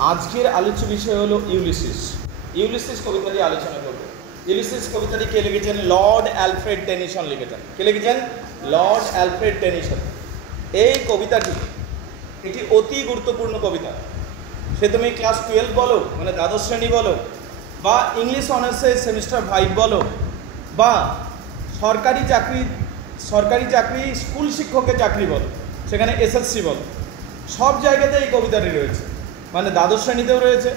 আজকের আলোচ্য বিষয় হলো ইউলিসিস। ইউলিসিস কবিতা নিয়ে আলোচনা করব। ইউলিসিস কবিতাটি কে লিখেছেন? লর্ড অ্যালফ্রেড টেনিসন লিখেছেন। কে লিখেছেন? Lord Alfred Tennyson. এই কবিতাটি এটি অতি গুরুত্বপূর্ণ কবিতা। সে তুমি ক্লাস 12 বলো, মানে দ্বাদশ শ্রেণী বলো, বা ইংলিশ অনার্সে সেমিস্টার 5 বলো, বা সরকারি চাকরি স্কুল শিক্ষকের চাকরি বলো, সেখানে এসএসসি বলো, সব জায়গাতে এই কবিতাটি রয়েছে। মানে দ্বাদশ শ্রেণীতেও রয়েছে,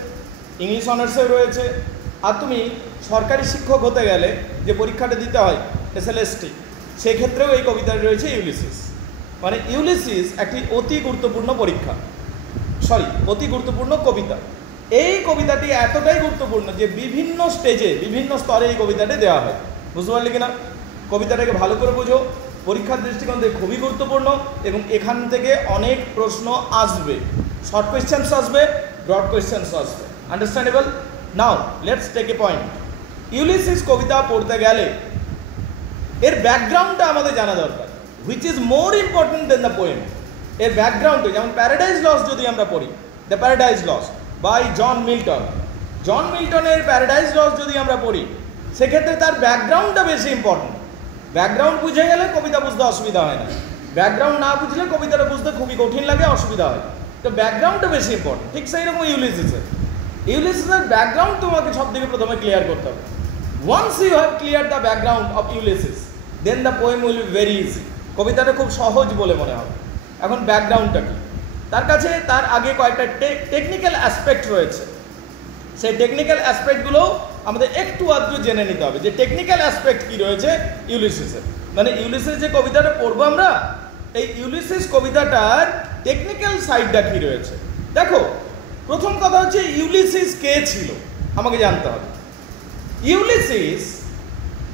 ইংলিশ অনার্সেও রয়েছে, আর তুমি সরকারি শিক্ষক হতে গেলে যে পরীক্ষাটা দিতে হয় এসএলএসটি, সেক্ষেত্রেও এই কবিতাটি রয়েছে ইউলিসিস। মানে ইউলিসিস একটি অতি গুরুত্বপূর্ণ অতি গুরুত্বপূর্ণ কবিতা। এই কবিতাটি এতটাই গুরুত্বপূর্ণ যে বিভিন্ন স্টেজে বিভিন্ন স্তরে এই কবিতাটি দেওয়া হয়। বুঝতে পারলে কিনা? কবিতাটাকে ভালো করে বোঝো, পরীক্ষার দৃষ্টিকোণ থেকে খুবই গুরুত্বপূর্ণ এবং এখান থেকে অনেক প্রশ্ন আসবে। শর্ট কোয়েশ্চেন্স আসবে, ব্রড কোয়েশ্চেন্স আসবে। Understandable? Now let's take a point. Ulysses কবিতা পড়তে গেলে এর ব্যাকগ্রাউন্ডটা আমাদের জানা দরকার, which is more important than the poem. এর ব্যাকগ্রাউন্ডে, যেমন প্যারাডাইজ লস্ট যদি আমরা পড়ি, the Paradise Lost by John মিল্টনের প্যারাডাইজ লস্ট যদি আমরা পড়ি, সেক্ষেত্রে তার ব্যাকগ্রাউন্ডটা বেশি ইম্পর্টেন্ট। ব্যাকগ্রাউন্ড বুঝে গেলে কবিতা বুঝতে অসুবিধা হয় না, ব্যাকগ্রাউন্ড না বুঝলে কবিতাটা বুঝতে খুবই কঠিন লাগে, অসুবিধা হয়। তো ব্যাকগ্রাউন্ডটা বেশি ইম্পর্টেন্ট। ঠিক সেই রকম ইউলিসিসের ব্যাকগ্রাউন্ড তোমাকে সব থেকে প্রথমে ক্লিয়ার করতে হবে। Once you have clear the background of Ulysses, then the poem will be very easy. কবিতাটা খুব সহজ বলে মনে হবে। এখন ব্যাকগ্রাউন্ডটা কি? তার আগে কয়েকটা টেকনিক্যাল অ্যাসপেক্ট রয়েছে। সেই টেকনিক্যাল অ্যাসপেক্টগুলো আমাদের একটু আধটু জেনে নিতে হবে, যে টেকনিক্যাল অ্যাসপেক্ট কি রয়েছে ইউলিসিসের। মানে ইউলিসিস যে কবিতাটা পড়বো আমরা, এই ইউলিসিস কবিতাটার টেকনিক্যাল সাইডটা কি রয়েছে। দেখো, প্রথম কথা হচ্ছে ইউলিসিস কে ছিল আমাকে জানতে হবে। ইউলিসিস,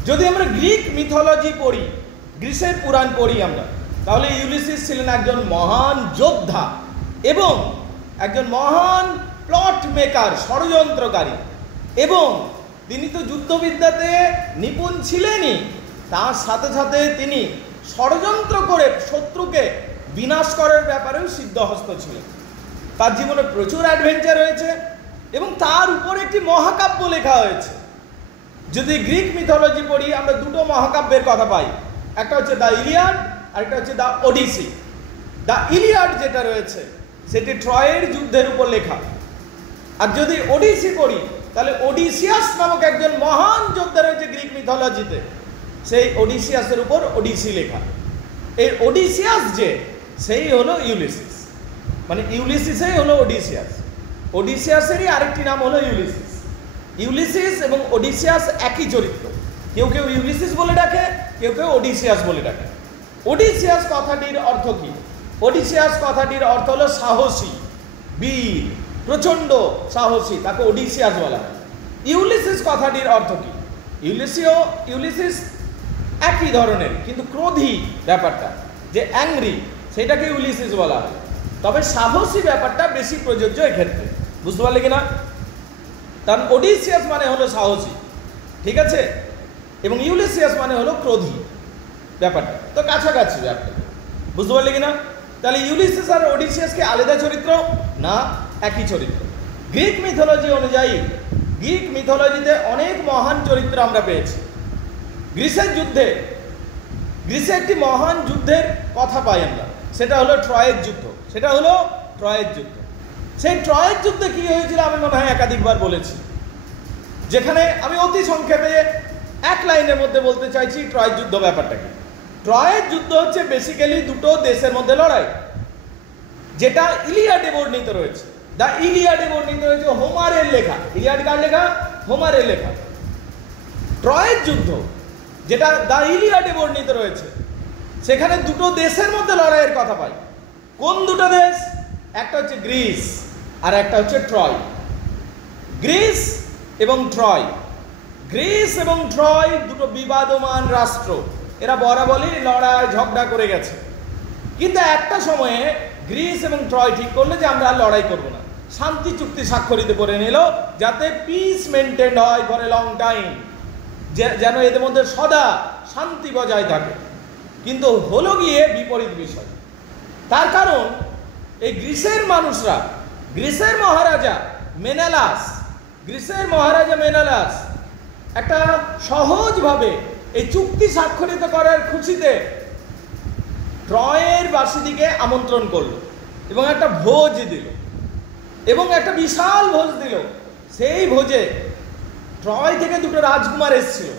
যদি আমরা গ্রিক মিথোলজি পড়ি, গ্রিসের পুরাণ পড়ি আমরা, তাহলে ইউলিসিস ছিলেন একজন মহান যোদ্ধা এবং একজন মহান প্লট মেকার, ষড়যন্ত্রকারী। এবং তিনি তো যুদ্ধবিদ্যাতে নিপুণ ছিলেনই, তার সাথে সাথে তিনি ষড়যন্ত্র করে শত্রুকে বিনাশ করার ব্যাপারেও সিদ্ধহস্ত ছিলেন। তার জীবনে প্রচুর অ্যাডভেঞ্চার হয়েছে এবং তার উপর একটি মহাকাব্য লেখা হয়েছে। যদি গ্রিক মিথোলজি পড়ি, আমরা দুটো মহাকাব্যের কথা পাই, একটা হচ্ছে দ্য ইলিয়াড, আরেকটা হচ্ছে দ্য ওডিসি। দ্য ইলিয়াড যেটা রয়েছে সেটি ট্রয়ের যুদ্ধের উপর লেখা, আর যদি ওডিসি পড়ি তাহলে ওডিসিয়াস নামক একজন মহান যোদ্ধা রয়েছে গ্রিক মিথোলজিতে, সেই ওডিসিয়াসের উপর ওডিসি লেখা। এই ওডিসিয়াস যে, সেই হলো ইউলিসিস। মানে ইউলিসিসই হলো ওডিসিয়াস। ওডিসিয়াসেরই আরেকটি নাম হলো ইউলিসিস। ইউলিসিস এবং ওডিসিয়াস একই চরিত্র। কেউ কেউ ইউলিসিস বলে ডাকে, কেউ কেউ ওডিসিয়াস বলে ডাকে। ওডিসিয়াস কথাটির অর্থ কি? ওডিসিয়াস কথাটির অর্থ হলো সাহসী, বীর, প্রচণ্ড সাহসী, তাকে ওডিসিয়াস বলা হয়। ইউলিসিস কথাটির অর্থ কি? ইউলিসিস একই ধরনের, কিন্তু ক্রোধী ব্যাপারটা, যে অ্যাংরি, সেটাকে ইউলিসিস বলা হয়। তবে সাহসী ব্যাপারটা বেশি প্রযোজ্য এক্ষেত্রে। বুঝতে পারলে কিনা? কারণ ওডিসিয়াস মানে হলো সাহসী, ঠিক আছে, এবং ইউলিসিয়াস মানে হলো ক্রোধী ব্যাপারটা, তো কাছাকাছি ব্যাপারটা। বুঝতে পারলে কিনা? তাহলে ইউলিসিস আর ওডিসিয়াসকে আলাদা চরিত্র না, একই চরিত্র। গ্রিক মিথোলজি অনুযায়ী, গ্রিক মিথোলজিতে অনেক মহান চরিত্র আমরা পেয়েছি। গ্রিসে একটি মহান যুদ্ধের কথা পাই আমরা, সেটা হলো ট্রয়ের যুদ্ধ। সেই ট্রয়ের যুদ্ধে কি হয়েছিল আমি মনে হয় একাধিকবার বলেছি, যেখানে আমি অতি সংক্ষেপে এক লাইনের মধ্যে বলতে চাইছি ট্রয়ের যুদ্ধ ব্যাপারটা কি। ট্রয়ের যুদ্ধ হচ্ছে বেসিক্যালি দুটো দেশের মধ্যে লড়াই, যেটা ইলিয়াডে বর্ণিত রয়েছে। দ্য ইলিয়াডে বর্ণিত রয়েছে, হোমারের লেখা। ইলিয়াড কার লেখা? হোমারের লেখা। ট্রয়ের যুদ্ধ যেটা দ্য ইলিয়াডে বর্ণিত রয়েছে, সেখানে দুটো দেশের মধ্যে লড়াইয়ের কথা পাই। কোন দুটো দেশ? একটা হচ্ছে গ্রিস আর একটা হচ্ছে ট্রয়। গ্রিস এবং ট্রয় দুটো বিবাদমান রাষ্ট্র। এরা বরাবরই লড়াই ঝগড়া করে গেছে, কিন্তু একটা সময়ে গ্রিস এবং ট্রয় ঠিক করলো যে আমরা আর লড়াই করবো না, শান্তি চুক্তি স্বাক্ষরিত করে নিল, যাতে পিস মেনটেন হয় ফর এ লং টাইম, যেন এদের মধ্যে সদা শান্তি বজায় থাকে। কিন্তু হলো গিয়ে বিপরীত বিষয়। তার কারণ এই গ্রিসের মানুষরা গ্রিসের মহারাজা মেনালাস, গ্রিসের মহারাজা মেনালাস একটা সহজভাবে এই চুক্তি স্বাক্ষরিত করার খুশিতে ট্রয়ের বাসীদিকে আমন্ত্রণ করলো এবং একটা ভোজ দিল, এবং একটা বিশাল ভোজ দিল। সেই ভোজে ট্রয় থেকে দুটো রাজকুমার এসেছিল।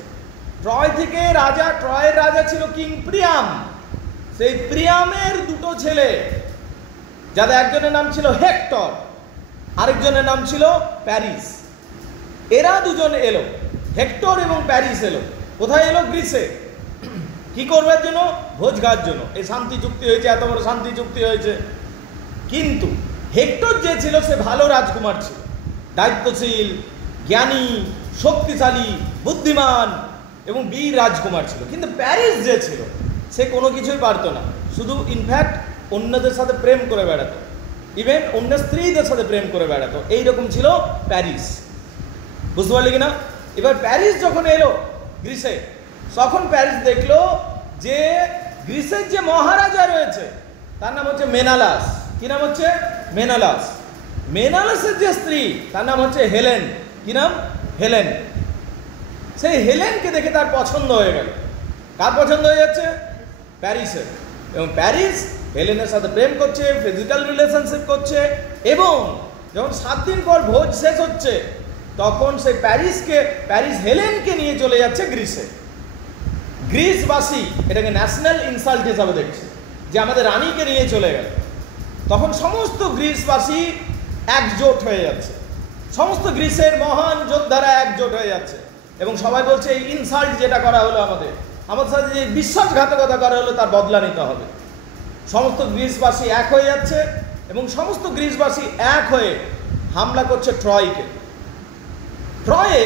ট্রয় থেকে রাজা, ট্রয়ের রাজা ছিল কিং প্রিয়াম। সেই প্রিয়ামের দুটো ছেলে, যাদের একজনের নাম ছিল হেক্টর, আরেকজনের নাম ছিল প্যারিস। এরা দুজন এলো, হেক্টর এবং প্যারিস এলো। কোথায় এলো? গ্রিসে। কি করবার জন্য? ভোজ খাওয়ার জন্য। এই শান্তি চুক্তি হয়েছে, এত বড় শান্তি চুক্তি হয়েছে। কিন্তু হেক্টর যে ছিল সে ভালো রাজকুমার ছিল, দায়িত্বশীল, জ্ঞানী, শক্তিশালী, বুদ্ধিমান এবং বীর রাজকুমার ছিল। কিন্তু প্যারিস যে ছিল সে কোনো কিছুই পারতো না, শুধু ইনফ্যাক্ট অন্যদের সাথে প্রেম করে বেড়াতো, ইভেন অন্য স্ত্রীদের সাথে প্রেম করে বেড়াতো। এইরকম ছিল প্যারিস। বুঝতে পারলি কিনা? এবার প্যারিস যখন এলো গ্রিসে, তখন প্যারিস দেখলো যে গ্রিসের যে মহারাজা রয়েছে তার নাম হচ্ছে মেনালাস। কি নাম হচ্ছে? মেনালাস। মেনালাসের যে স্ত্রী তার নাম হচ্ছে হেলেন। কি নাম? হেলেন। সেই হেলেনকে দেখে তার পছন্দ হয়ে গেল। কার পছন্দ হয়ে যাচ্ছে? প্যারিসের। এবং প্যারিস হেলেনের সাথে প্রেম করছে, ফিজিক্যাল রিলেশনশিপ করছে, এবং যখন 7 দিন পর ভোজ শেষ হচ্ছে তখন সেই প্যারিস হেলেনকে নিয়ে চলে যাচ্ছে গ্রিসে। গ্রিসবাসী এটাকে ন্যাশনাল ইনসাল্ট হিসাবে দেখছে যে আমাদের রানীকে নিয়ে চলে গেল। তখন সমস্ত গ্রিসবাসী একজোট হয়ে যাচ্ছে, সমস্ত গ্রিসের মহান যোদ্ধারা একজোট হয়ে যাচ্ছে, এবং সবাই বলছে এই ইনসাল্ট যেটা করা হলো আমাদের সাথে যে বিশ্বাসঘাতকতা করা হলো তার বদলা নিতে হবে। সমস্ত গ্রিসবাসী এক হয়ে যাচ্ছে এবং সমস্ত গ্রিসবাসী এক হয়ে হামলা করছে ট্রয়কে। ট্রয়ে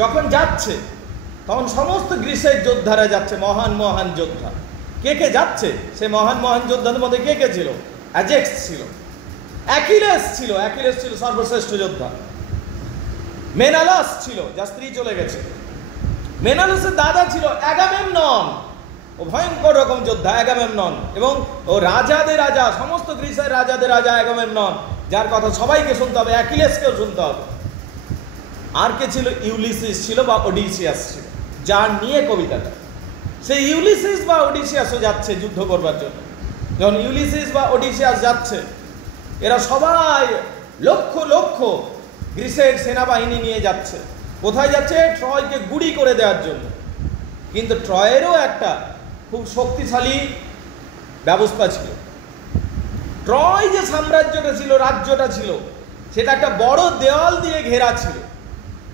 যখন যাচ্ছে তখন সমস্ত গ্রিসের যোদ্ধারা যাচ্ছে, মহান মহান যোদ্ধা। কে কে যাচ্ছে? সে মহান মহান যোদ্ধাদের মধ্যে কে কে ছিল? অ্যাজেক্স ছিল, অ্যাকিলেস ছিল, অ্যাকিলেস ছিল সর্বশ্রেষ্ঠ যোদ্ধা। মেনালাস ছিল, যার স্ত্রী চলে গেছে। মেনালাসের দাদা ছিল অ্যাগামেমনন, ও ভয়ঙ্কর রকম যোদ্ধা অ্যাগামেমনন, এবং ও রাজাদের রাজা, সমস্ত গ্রিসের রাজাদের রাজা অ্যাগামেমনন, যার কথা সবাইকে শুনতে হবে, অ্যাকিলেসকেও শুনতে হবে। আর কে ছিল? ইউলিসিস ছিল বা ওডিসিয়াস ছিল, যার নিয়ে কবিতাটা। সেই ইউলিসিস বা ওডিসিয়াসও যাচ্ছে যুদ্ধ করবার জন্য। যখন ইউলিসিস বা ওডিসিয়াস যাচ্ছে, এরা সবাই লক্ষ লক্ষ গ্রিসের সেনাবাহিনী নিয়ে যাচ্ছে। কোথায় যাচ্ছে? ট্রয়কে গুড়ি করে দেওয়ার জন্য। কিন্তু ট্রয়েরও একটা খুব শক্তিশালী ব্যবস্থা ছিল। ট্রয় যে সাম্রাজ্যটা ছিল, রাজ্যটা ছিল, সেটা একটা বড় দেওয়াল দিয়ে ঘেরা ছিল,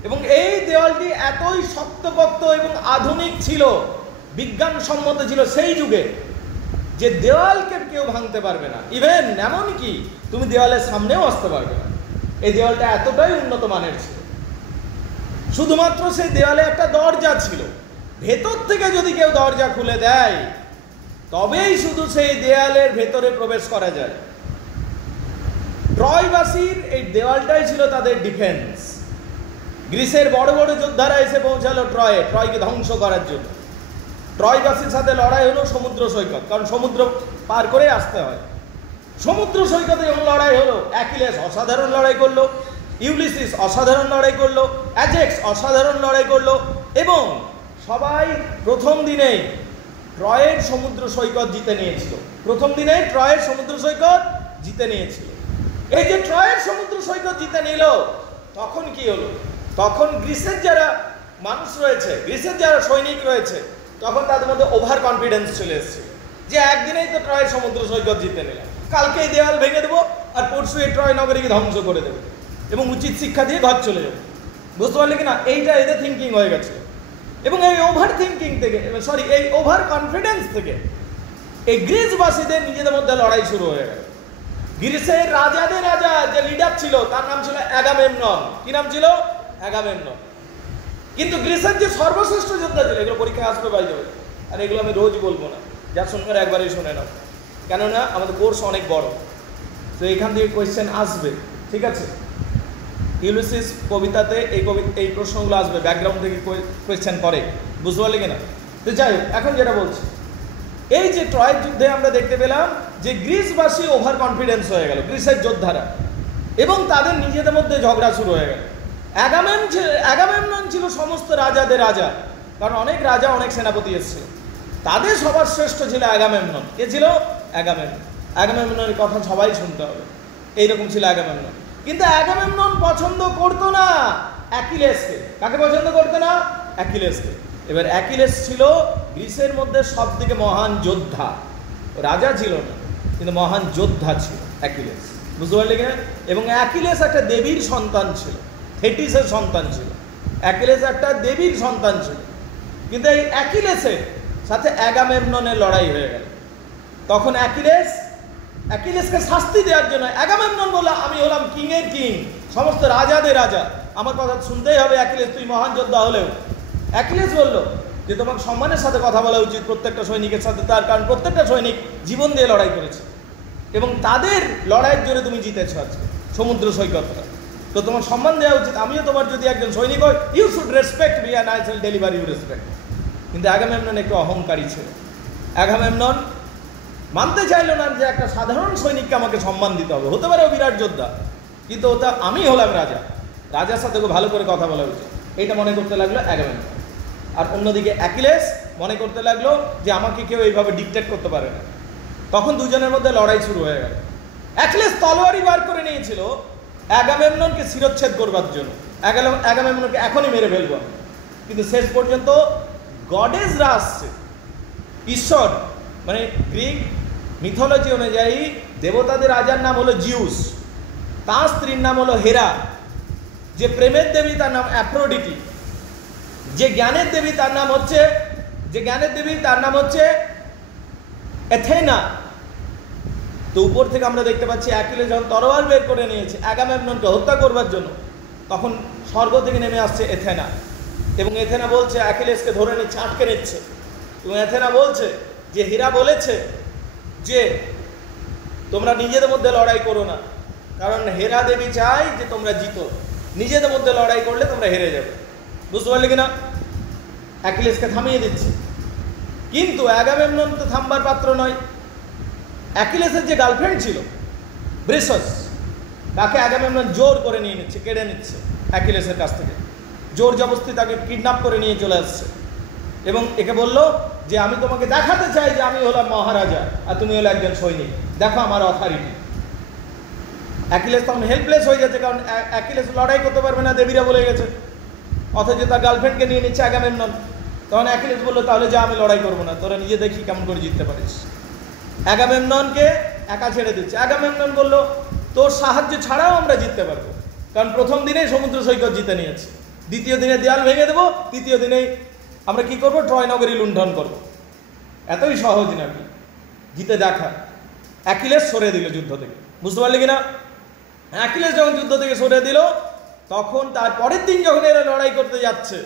এবং এই দেওয়ালটি এতই শক্তপোক্ত এবং আধুনিক ছিল, বিজ্ঞানসম্মত ছিল সেই যুগে, যে দেওয়ালকে কেউ ভাঙতে পারবে না। ইভেন এমনকি তুমি দেওয়ালের সামনেও আসতে পারবে না। এই দেওয়ালটা এতটাই উন্নত মানের ছিল। শুধুমাত্র সেই দেওয়ালে একটা দরজা ছিল, ভেতর থেকে যদি কেউ দরজা খুলে দেয় তবেই শুধু সেই দেওয়ালের ভেতরে প্রবেশ করা যায়। ট্রয়বাসীর এই দেওয়ালটাই ছিল তাদের ডিফেন্স। গ্রিসের বড় বড় যোদ্ধারা এসে পৌঁছালো ট্রয়কে ধ্বংস করার জন্য। ট্রয়বাসীর সাথে লড়াই হলো সমুদ্র সৈকত, কারণ সমুদ্র পার করে আসতে হয়। সমুদ্র সৈকতে যখন লড়াই হলো, অ্যাকিলেস অসাধারণ লড়াই করলো, ইউলিসিস অসাধারণ লড়াই করলো, অ্যাজেক্স অসাধারণ লড়াই করলো, এবং সবাই প্রথম দিনেই ট্রয়ের সমুদ্র সৈকত জিতে নিয়েছিল। প্রথম দিনে ট্রয়ের সমুদ্র সৈকত জিতে নিয়েছিল। এই যে ট্রয়ের সমুদ্র সৈকত জিতে নিল, তখন কি হলো? তখন গ্রিসের যারা মানুষ রয়েছে, গ্রিসের যারা সৈনিক রয়েছে, তখন তাদের মধ্যে ওভার কনফিডেন্স চলে এসেছিল যে একদিনেই তো ট্রয়ের সমুদ্র সৈকত জিতে নিলাম, কালকে এই দেওয়াল ভেঙে দেবো আর পরশু এই ট্রয় নগরীকে ধ্বংস করে দেবো এবং উচিত শিক্ষা দিয়ে ঘর চলে যাবো। বুঝতে পারলে কিনা? এইটা এদের থিঙ্কিং হয়ে গেছে। এবং এই ওভার থিঙ্কিং থেকে, এই ওভার কনফিডেন্স থেকে এই গ্রিসবাসীদের নিজেদের মধ্যে লড়াই শুরু হয়ে গেল। গ্রিসের রাজাদের রাজা যে লিডার ছিল তার নাম ছিল অ্যাগামেমনন। কি নাম ছিল? অ্যাগামেমনন। কিন্তু গ্রিসের যে সর্বশ্রেষ্ঠ যোদ্ধা ছিল, এগুলো পরীক্ষায় আসবে বাই যাবে, আর এগুলো আমি রোজ বলবো না, যা শুনবে একবারই শুনে নাও, কেননা আমাদের কোর্স অনেক বড়, তো এখান থেকে কোয়েশ্চেন আসবে, ঠিক আছে? ইউলিসিস কবিতাতে এই প্রশ্নগুলো আসবে, ব্যাকগ্রাউন্ড থেকে কোয়েশ্চেন করে, বুঝতে পারলে কিনা? তো যাই হোক, এখন যেটা বলছি, এই যে ট্রয়ের যুদ্ধে আমরা দেখতে পেলাম যে গ্রিসবাসী ওভার কনফিডেন্স হয়ে গেল, গ্রিসের যোদ্ধারা, এবং তাদের নিজেদের মধ্যে ঝগড়া শুরু হয়ে গেল। অ্যাগামেমনন ছিল সমস্ত রাজাদের রাজা, কারণ অনেক রাজা অনেক সেনাপতি এসেছিল, তাদের সবার শ্রেষ্ঠ ছিল অ্যাগামেমনন। কে ছিল? অ্যাগামেমনন। অ্যাগামেমননের কথা সবাই শুনতে হবে, এইরকম ছিল অ্যাগামেমনন। কিন্তু অ্যাগামেমনন পছন্দ করতো না অ্যাকিলেসকে। কাকে পছন্দ করতো না? অ্যাকিলেসকে। এবার অ্যাকিলেস ছিল গ্রিসের মধ্যে সব থেকে মহান যোদ্ধা, রাজা ছিল না কিন্তু মহান যোদ্ধা ছিল অ্যাকিলেস, বুঝতে পারলে কিনা? এবং অ্যাকিলেস একটা দেবীর সন্তান ছিল, থেটিসের সন্তান ছিল। অ্যাকিলেস একটা দেবীর সন্তান ছিল, কিন্তু এই অ্যাকিলেসের সাথে অ্যাগামেমননের লড়াই হয়ে গেল। তখন অ্যাকিলেসকে শাস্তি দেওয়ার জন্য অ্যাগামেমনন বলল, আমি হলাম কিংয়ের কিং, সমস্ত রাজাদের রাজা, আমার কথা শুনতেই হবে অ্যাকিলেস, তুই মহান যোদ্ধা হলেও। অ্যাকিলেস বলল যে তোমাকে সম্মানের সাথে কথা বলা উচিত প্রত্যেকটা সৈনিকের সাথে, তার কারণ প্রত্যেকটা সৈনিক জীবন দিয়ে লড়াই করেছে এবং তাদের লড়াইয়ের জন্য তুমি জিতেছো আজকে সমুদ্র সৈকতটা, তো তোমার সম্মান দেওয়া উচিত। আমিও তোমার যদি একজন সৈনিক হয়, you should respect me and I will deliver you respect. কিন্তু অ্যাগামেমনন একটু অহংকারী ছিল। অ্যাগামেমনন মানতে চাইলো না যে একটা সাধারণ সৈনিককে আমাকে সম্মান দিতে হবে, হতে পারে ও বিরাট যোদ্ধা, কিন্তু ওটা আমি হলাম রাজা, রাজার সাথে ভালো করে কথা বলা উচিত, এটা মনে করতে লাগলো অ্যাগামেমনন। আর অন্যদিকে অ্যাকিলেস মনে করতে লাগলো যে আমাকে কেউ এইভাবে ডিকটেট করতে পারে না। তখন দুজনের মধ্যে লড়াই শুরু হয়ে গেল। অ্যাকিলেস তলোয়ারি বার করে নিয়েছিল অ্যাগামেমননকে শিরচ্ছেদ করবার জন্য, অ্যাগামেমননকে এখনই মেরে ফেলবো, কিন্তু শেষ পর্যন্ত গডেসরা আসছে, ঈশ্বর মানে গ্রিক মিথোলজি অনুযায়ী দেবতাদের রাজার নাম হলো জিউস, তার স্ত্রীর নাম হলো হেরা, যে প্রেমের দেবী তার নাম অ্যাফ্রোডিটি, যে জ্ঞানের দেবী তার নাম হচ্ছে এথেনা। তো উপর থেকে আমরা দেখতে পাচ্ছি অ্যাকিলেস যখন তরোয়াল বের করে নিয়েছে অ্যাগামেমননকে হত্যা করবার জন্য, তখন স্বর্গ থেকে নেমে আসছে এথেনা, এবং এথেনা বলছে অ্যাকিলেসকে ধরে নিচ্ছে, আটকে নিচ্ছে, এবং এথেনা বলছে যে হীরা বলেছে যে তোমরা নিজেদের মধ্যে লড়াই করো না, কারণ হেরা দেবী চাই যে তোমরা জিতো, নিজেদের মধ্যে লড়াই করলে তোমরা হেরে যাবে, বুঝতে পারলে কিনা? অ্যাকিলেসকে থামিয়ে দিচ্ছে, কিন্তু অ্যাগামেমনন তো থামবার পাত্র নয়। অ্যাকিলেসের যে গার্লফ্রেন্ড ছিল ব্রিসস, তাকে অ্যাগামেমনন জোর করে নিয়ে নিচ্ছে, কেড়ে নিচ্ছে অ্যাকিলেসের কাছ থেকে, জোর জবরদস্তি তাকে কিডন্যাপ করে নিয়ে চলে আসছে এবং একে বলল যে আমি তোমাকে দেখাতে চাই যে আমি হলাম মহারাজা আর তুমি হলো একজন সৈনিক, দেখো আমার অথরিটি। অ্যাকিলেস তখন হেল্পলেস হয়ে যাচ্ছে, কারণ অ্যাকিলেস লড়াই করতে পারবে না, দেবীরা বলে গেছে, অথচ তার গার্লফ্রেন্ডকে নিয়ে নিচ্ছে অ্যাগামেমনন। তখন অ্যাকিলেস বললো তাহলে যা, আমি লড়াই করবো না, তোরা নিজে দেখি কেমন করে জিততে পারিস। অ্যাগামেমননকে একা ছেড়ে দিচ্ছে। অ্যাগামেমনন বলল তোর সাহায্য ছাড়াও আমরা জিততে পারবো, কারণ প্রথম দিনেই সমুদ্র সৈকত জিতে নিয়েছি, দ্বিতীয় দিনে দেয়াল ভেঙে দেবো, তৃতীয় দিনেই আমরা কি করবো, ট্রয় নগরী লুণ্ঠন করবো। এতই সহজ নাকি জিতে দেখা? অ্যাকিলেস সরে দিল যুদ্ধ থেকে, বুঝতে পারলে কিনা? অ্যাকিলেস যখন যুদ্ধ থেকে সরে দিল, তখন তার পরের দিন যখন এরা লড়াই করতে যাচ্ছে,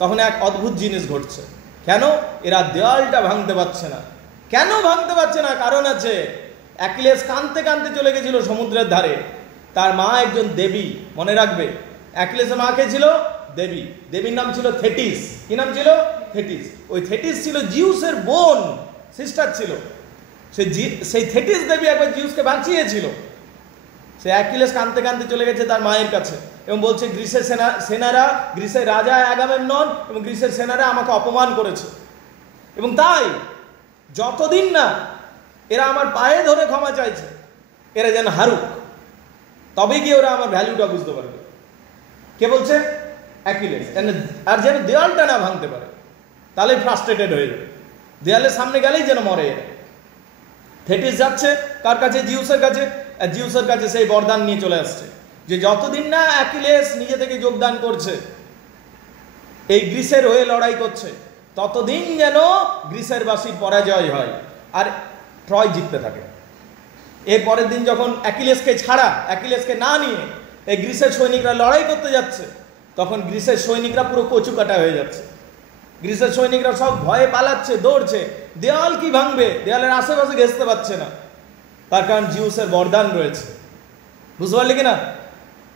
তখন এক অদ্ভুত জিনিস ঘটছে। কেন? এরা দেওয়ালটা ভাঙতে পারছে না। কেন ভাঙতে পারছে না? কারণ আছে। অ্যাকিলেস কাঁদতে কাঁদতে চলে গেছিল সমুদ্রের ধারে, তার মা একজন দেবী, মনে রাখবে, অ্যাকিলেসের মা কে ছিল? দেবী। দেবীর নাম ছিল থেটিস। কি নাম ছিল? থেটিস। ওই থেটিস ছিল জিউসের বোন, সিস্টার ছিল। সেই থেটিস দেবী একবার জিউসকে বাঁচিয়েছিল। সে অ্যাকিলেস কাঁদতে কাঁদতে চলে গেছে তার মায়ের কাছে এবং বলছে গ্রিসের সেনারা, গ্রিসের রাজা অ্যাগামেমনন এবং গ্রিসের সেনারা আমাকে অপমান করেছে, এবং তাই যতদিন না এরা আমার পায়ে ধরে ক্ষমা চাইছে, এরা যেন হারুক, তবে গিয়ে ওরা আমার ভ্যালুটা বুঝতে পারবে। কে বলছে? অ্যাকিলেস। আর যেন দেওয়ালটা না ভাঙতে পারে, তাহলে ফ্রাস্ট্রেটেড হয়ে যাবে, দেওয়ালের সামনে গেলেই যেন মরে এরা। থেটিস যাচ্ছে কার কাছে? জিউসের কাছে। আর জিউসের কাছে সেই বরদান নিয়ে চলে আসছে যে যতদিন না অ্যাকিলেস নিজে থেকে যোগদান করছে, এই গ্রিসের হয়ে লড়াই করছে, ততদিন যেন গ্রিসের বাসীর পরাজয় হয় আর ট্রয় জিততে থাকে। এর পরের দিন যখন অ্যাকিলেসকে না নিয়ে এই গ্রিসের সৈনিকরা লড়াই করতে যাচ্ছে, তখন গ্রিসের সৈনিকরা পুরো কচুকাটা হয়ে যাচ্ছে। গ্রিসের সৈনিকরা সব ভয়ে পালাচ্ছে, দৌড়ছে। দেওয়াল কি ভাঙবে, দেওয়ালের আশেপাশে ঘেঁচতে পারছে না, তার কারণ জিউসের বরদান রয়েছে, বুঝতে পারলি কিনা?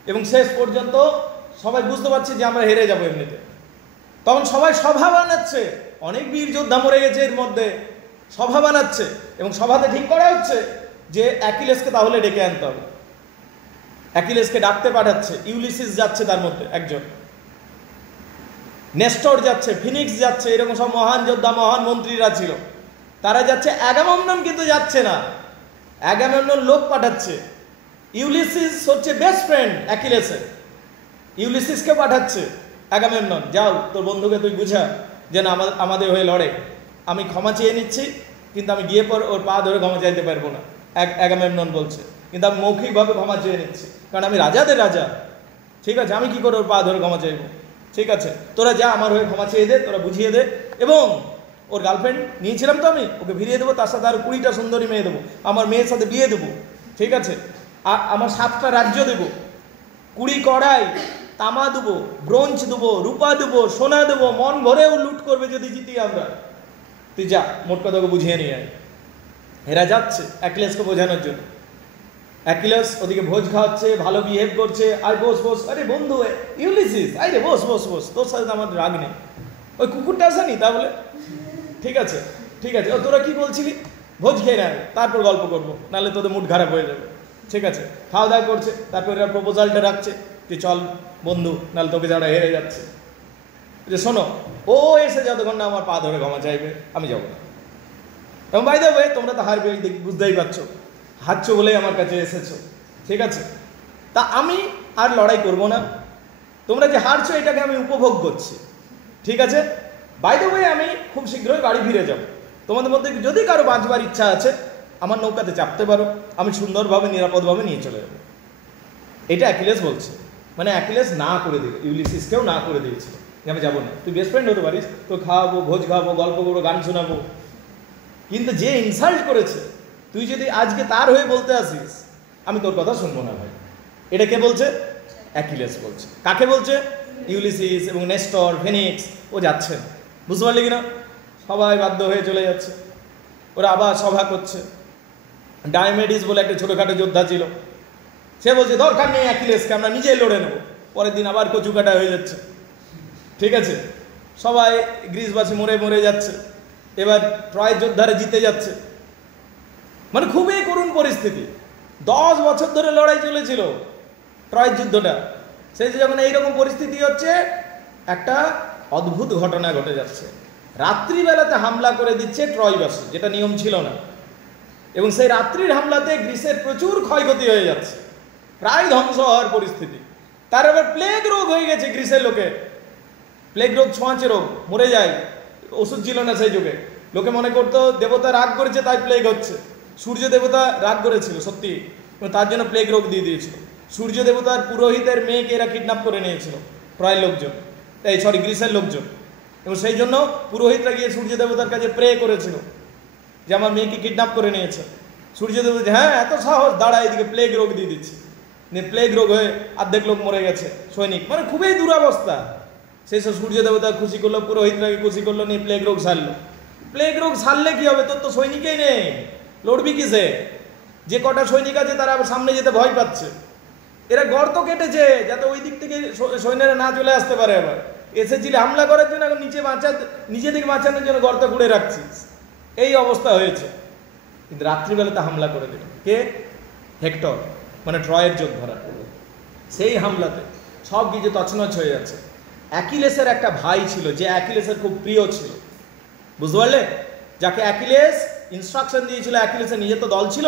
এবং শেষ পর্যন্ত সবাই বুঝতে পারছে যে আমরা হেরে যাবো এমনিতে। তখন সবাই সভা বানাচ্ছে, অনেক বীর যোদ্ধা মরে গেছে এর মধ্যে, সভা বানাচ্ছে এবং সভাতে ঠিক করা হচ্ছে যে অ্যাকিলেসকে তাহলে ডেকে আনতে হবে। অ্যাকিলেসকে ডাকতে পাঠাচ্ছে, ইউলিসিস যাচ্ছে তার মধ্যে একজন, নেস্টর যাচ্ছে, ফিনিক্স যাচ্ছে, এরকম সব মহান যোদ্ধা মহান মন্ত্রীরা ছিল, তারা যাচ্ছে। অ্যাগামemnon কিন্তু যাচ্ছে না, অ্যাগামemnon লোক পাঠাচ্ছে। ইউলিসিস হচ্ছে বেস্ট ফ্রেন্ড অ্যাকিলেসের, ইউলিসিসকে পাঠাচ্ছে অ্যাগামemnon, যাও তোর বন্ধুকে তুই বুঝা যে না আমাদের হয়ে লড়ে, আমি ক্ষমা চেয়ে নিচ্ছি, কিন্তু আমি গিয়ে পর ওর পা ধরে ক্ষমা চাইতে পারবো না। অ্যাগামemnon বলছে, কিন্তু আমি মৌখিকভাবে ক্ষমা চেয়ে নিচ্ছি, কারণ আমি রাজাদের রাজা, ঠিক আছে, আমি কি করে ওর পা ধরে ক্ষমা চাইবো, ঠিক আছে, তোরা যা আমার হয়ে ক্ষমা চেয়ে দে, তোরা বুঝিয়ে দে, এবং ওর গার্লফ্রেন্ড নিয়েছিলাম তো আমি, ওকে ফিরিয়ে দেবো, তার সাথে আর 20টা সুন্দরী মেয়ে দেবো, আমার মেয়ের সাথে বিয়ে দেবো, ঠিক আছে, আমার 7টা রাজ্য দেবো, 20 কড়াই তামা দেবো, ব্রোঞ্জ দেবো, রূপা দেবো, সোনা দেবো, মন ভরেও লুট করবে যদি জিতি আমরা, তুই যা, মোট কথা ওকে বুঝিয়ে নিয়ে আয়। এরা যাচ্ছে অ্যাকিলেসকে বোঝানোর জন্য। অ্যাকিলেস ওদিকে ভোজ খাওয়াচ্ছে, ভালো বিহেভ করছে, আর বস বস, আরে বন্ধু ইউলিসিস, আরে বস বস বস, তোর সাথে আমার রাগ নেই, ওই কুকুরটা আসেনি তা বলে, ঠিক আছে ঠিক আছে, ও তোরা কি বলছিলি, ভোজ খেয়ে নেয় তারপর গল্প করবো, নাহলে তোদের মুড খারাপ হয়ে যাবে, ঠিক আছে। খাওয়া দাওয়া করছে, তারপর এরা প্রপোজালটা রাখছে যে চল বন্ধু, নাহলে তোকে যারা হেরে যাচ্ছে, যে শোনো, ও এসে যতক্ষণ না আমার পা ধরে ক্ষমা চাইবে আমি যাবো না। এবং বাই দ্য ওয়ে, তোমরা তো হারবে বুঝতেই পারছো, হারছো বলেই আমার কাছে এসেছো, ঠিক আছে, তা আমি আর লড়াই করব না, তোমরা যে হারছো এটাকে আমি উপভোগ করছি, ঠিক আছে। বাই দ্য ওয়ে, আমি খুব শীঘ্রই বাড়ি ফিরে যাব, তোমাদের মধ্যে যদি কারো বাঁচবার ইচ্ছা আছে আমার নৌকাতে চাপতে পারো, আমি সুন্দরভাবে নিরাপদভাবে নিয়ে চলে যাবো। এটা অ্যাকিলেস বলছে, মানে অ্যাকিলেস না করে দিল, ইউলিসিসকেও না করে দিয়েছিল যে আমি যাবো না, তুই বেস্ট ফ্রেন্ড হতে পারিস, তো খাওয়াবো, ভোজ খাওয়াবো, গল্প করবো, গান শোনাবো, কিন্তু যে ইনসাল্ট করেছে তুই যদি আজকে তার হয়ে বলতে আসিস আমি তোর কথা শুনবো না ভাই। এটা কে বলছে? অ্যাকিলেস বলছে। কাকে বলছে? ইউলিসিস এবং নেস্টর, ফিনিক্স। ও যাচ্ছে না, বুঝতে পারলি কিনা, সবাই বাধ্য হয়ে চলে যাচ্ছে। ওরা আবার সভা করছে। ডায়োমেডিস বলে একটা ছোটোখাটো যোদ্ধা ছিল, সে বলছে দরকার নেই অ্যাকিলেসকে, আমরা নিজেই লড়ে নেবো। পরের দিন আবার কচুকাটা হয়ে যাচ্ছে, ঠিক আছে, সবাই গ্রিসবাসী মরে মরে যাচ্ছে। এবার ট্রয়ের যোদ্ধারা জিতে যাচ্ছে, মানে খুবই করুণ পরিস্থিতি। 10 বছর ধরে লড়াই চলেছিল ট্রয়ের যুদ্ধটা, সেই যে যখন এইরকম পরিস্থিতি হচ্ছে, একটা অদ্ভুত ঘটনা ঘটে যাচ্ছে। রাত্রিবেলাতে হামলা করে দিচ্ছে ট্রয়বাসী, যেটা নিয়ম ছিল না, এবং সেই রাত্রির হামলাতে গ্রিসের প্রচুর ক্ষয়ক্ষতি হয়ে যাচ্ছে, প্রায় ধ্বংস হওয়ার পরিস্থিতি। তার আবার প্লেগ রোগ হয়ে গেছে গ্রিসের লোকে, প্লেগ রোগ, ছোঁয়াচে রোগ, মরে যায়, ওষুধ ছিল না সেই যুগে। লোকে মনে করতো দেবতা রাগ করেছে তাই প্লেগ হচ্ছে, সূর্য দেবতা রাগ করেছিল সত্যি, তার জন্য প্লেগ রোগ দিয়ে দিয়েছিল। সূর্য দেবতার পুরোহিতের মেয়েকে এরা কিডন্যাপ করে নিয়েছিল প্রায় লোকজন, গ্রিসের লোকজন, এবং সেই জন্য পুরোহিতরা গিয়ে সূর্য দেবতার কাছে প্রে করেছিল যে আমার মেয়েকে কিডন্যাপ করে নিয়েছে। সূর্য দেবতা হ্যাঁ এত সাহস, দাঁড়া এদিকে প্লেগ রোগ দিয়ে দিচ্ছি। প্লেগ রোগ হয়ে অর্ধেক লোক মরে গেছে সৈনিক, মানে খুবই দুরাবস্থা। সেই সব সূর্য দেবতা খুশি করলো, পুরোহিতরাকে খুশি করলো, নিয়ে প্লেগ রোগ সারলো। প্লেগ রোগ সারলে কি হবে, তোর তো সৈনিকই নেই, লড়বি কিসে? যে কটা সৈনিক আছে তারা আবার সামনে যেতে ভয় পাচ্ছে। এরা গর্ত কেটেছে যাতে ওই দিক থেকে সৈন্যরা না চলে আসতে পারে। আবার এসেছিলে হামলা করার জন্য, এখন নিজে থেকে বাঁচানোর জন্য গর্ত খুঁড়ে রাখছিস, এই অবস্থা হয়েছে। কিন্তু রাত্রিবেলাতে হামলা করে দিল কে? হেক্টর, মানে ট্রয়ের যোদ্ধারা। সেই হামলাতে সব কিছু তছনছ হয়ে যাচ্ছে। অ্যাকিলেসের একটা ভাই ছিল যে অ্যাকিলেসের খুব প্রিয় ছিল, বুঝতে পারলে, যাকে অ্যাকিলেস ইনস্ট্রাকশন দিয়েছিল। অ্যাকিলেসের নিজের তো দল ছিল,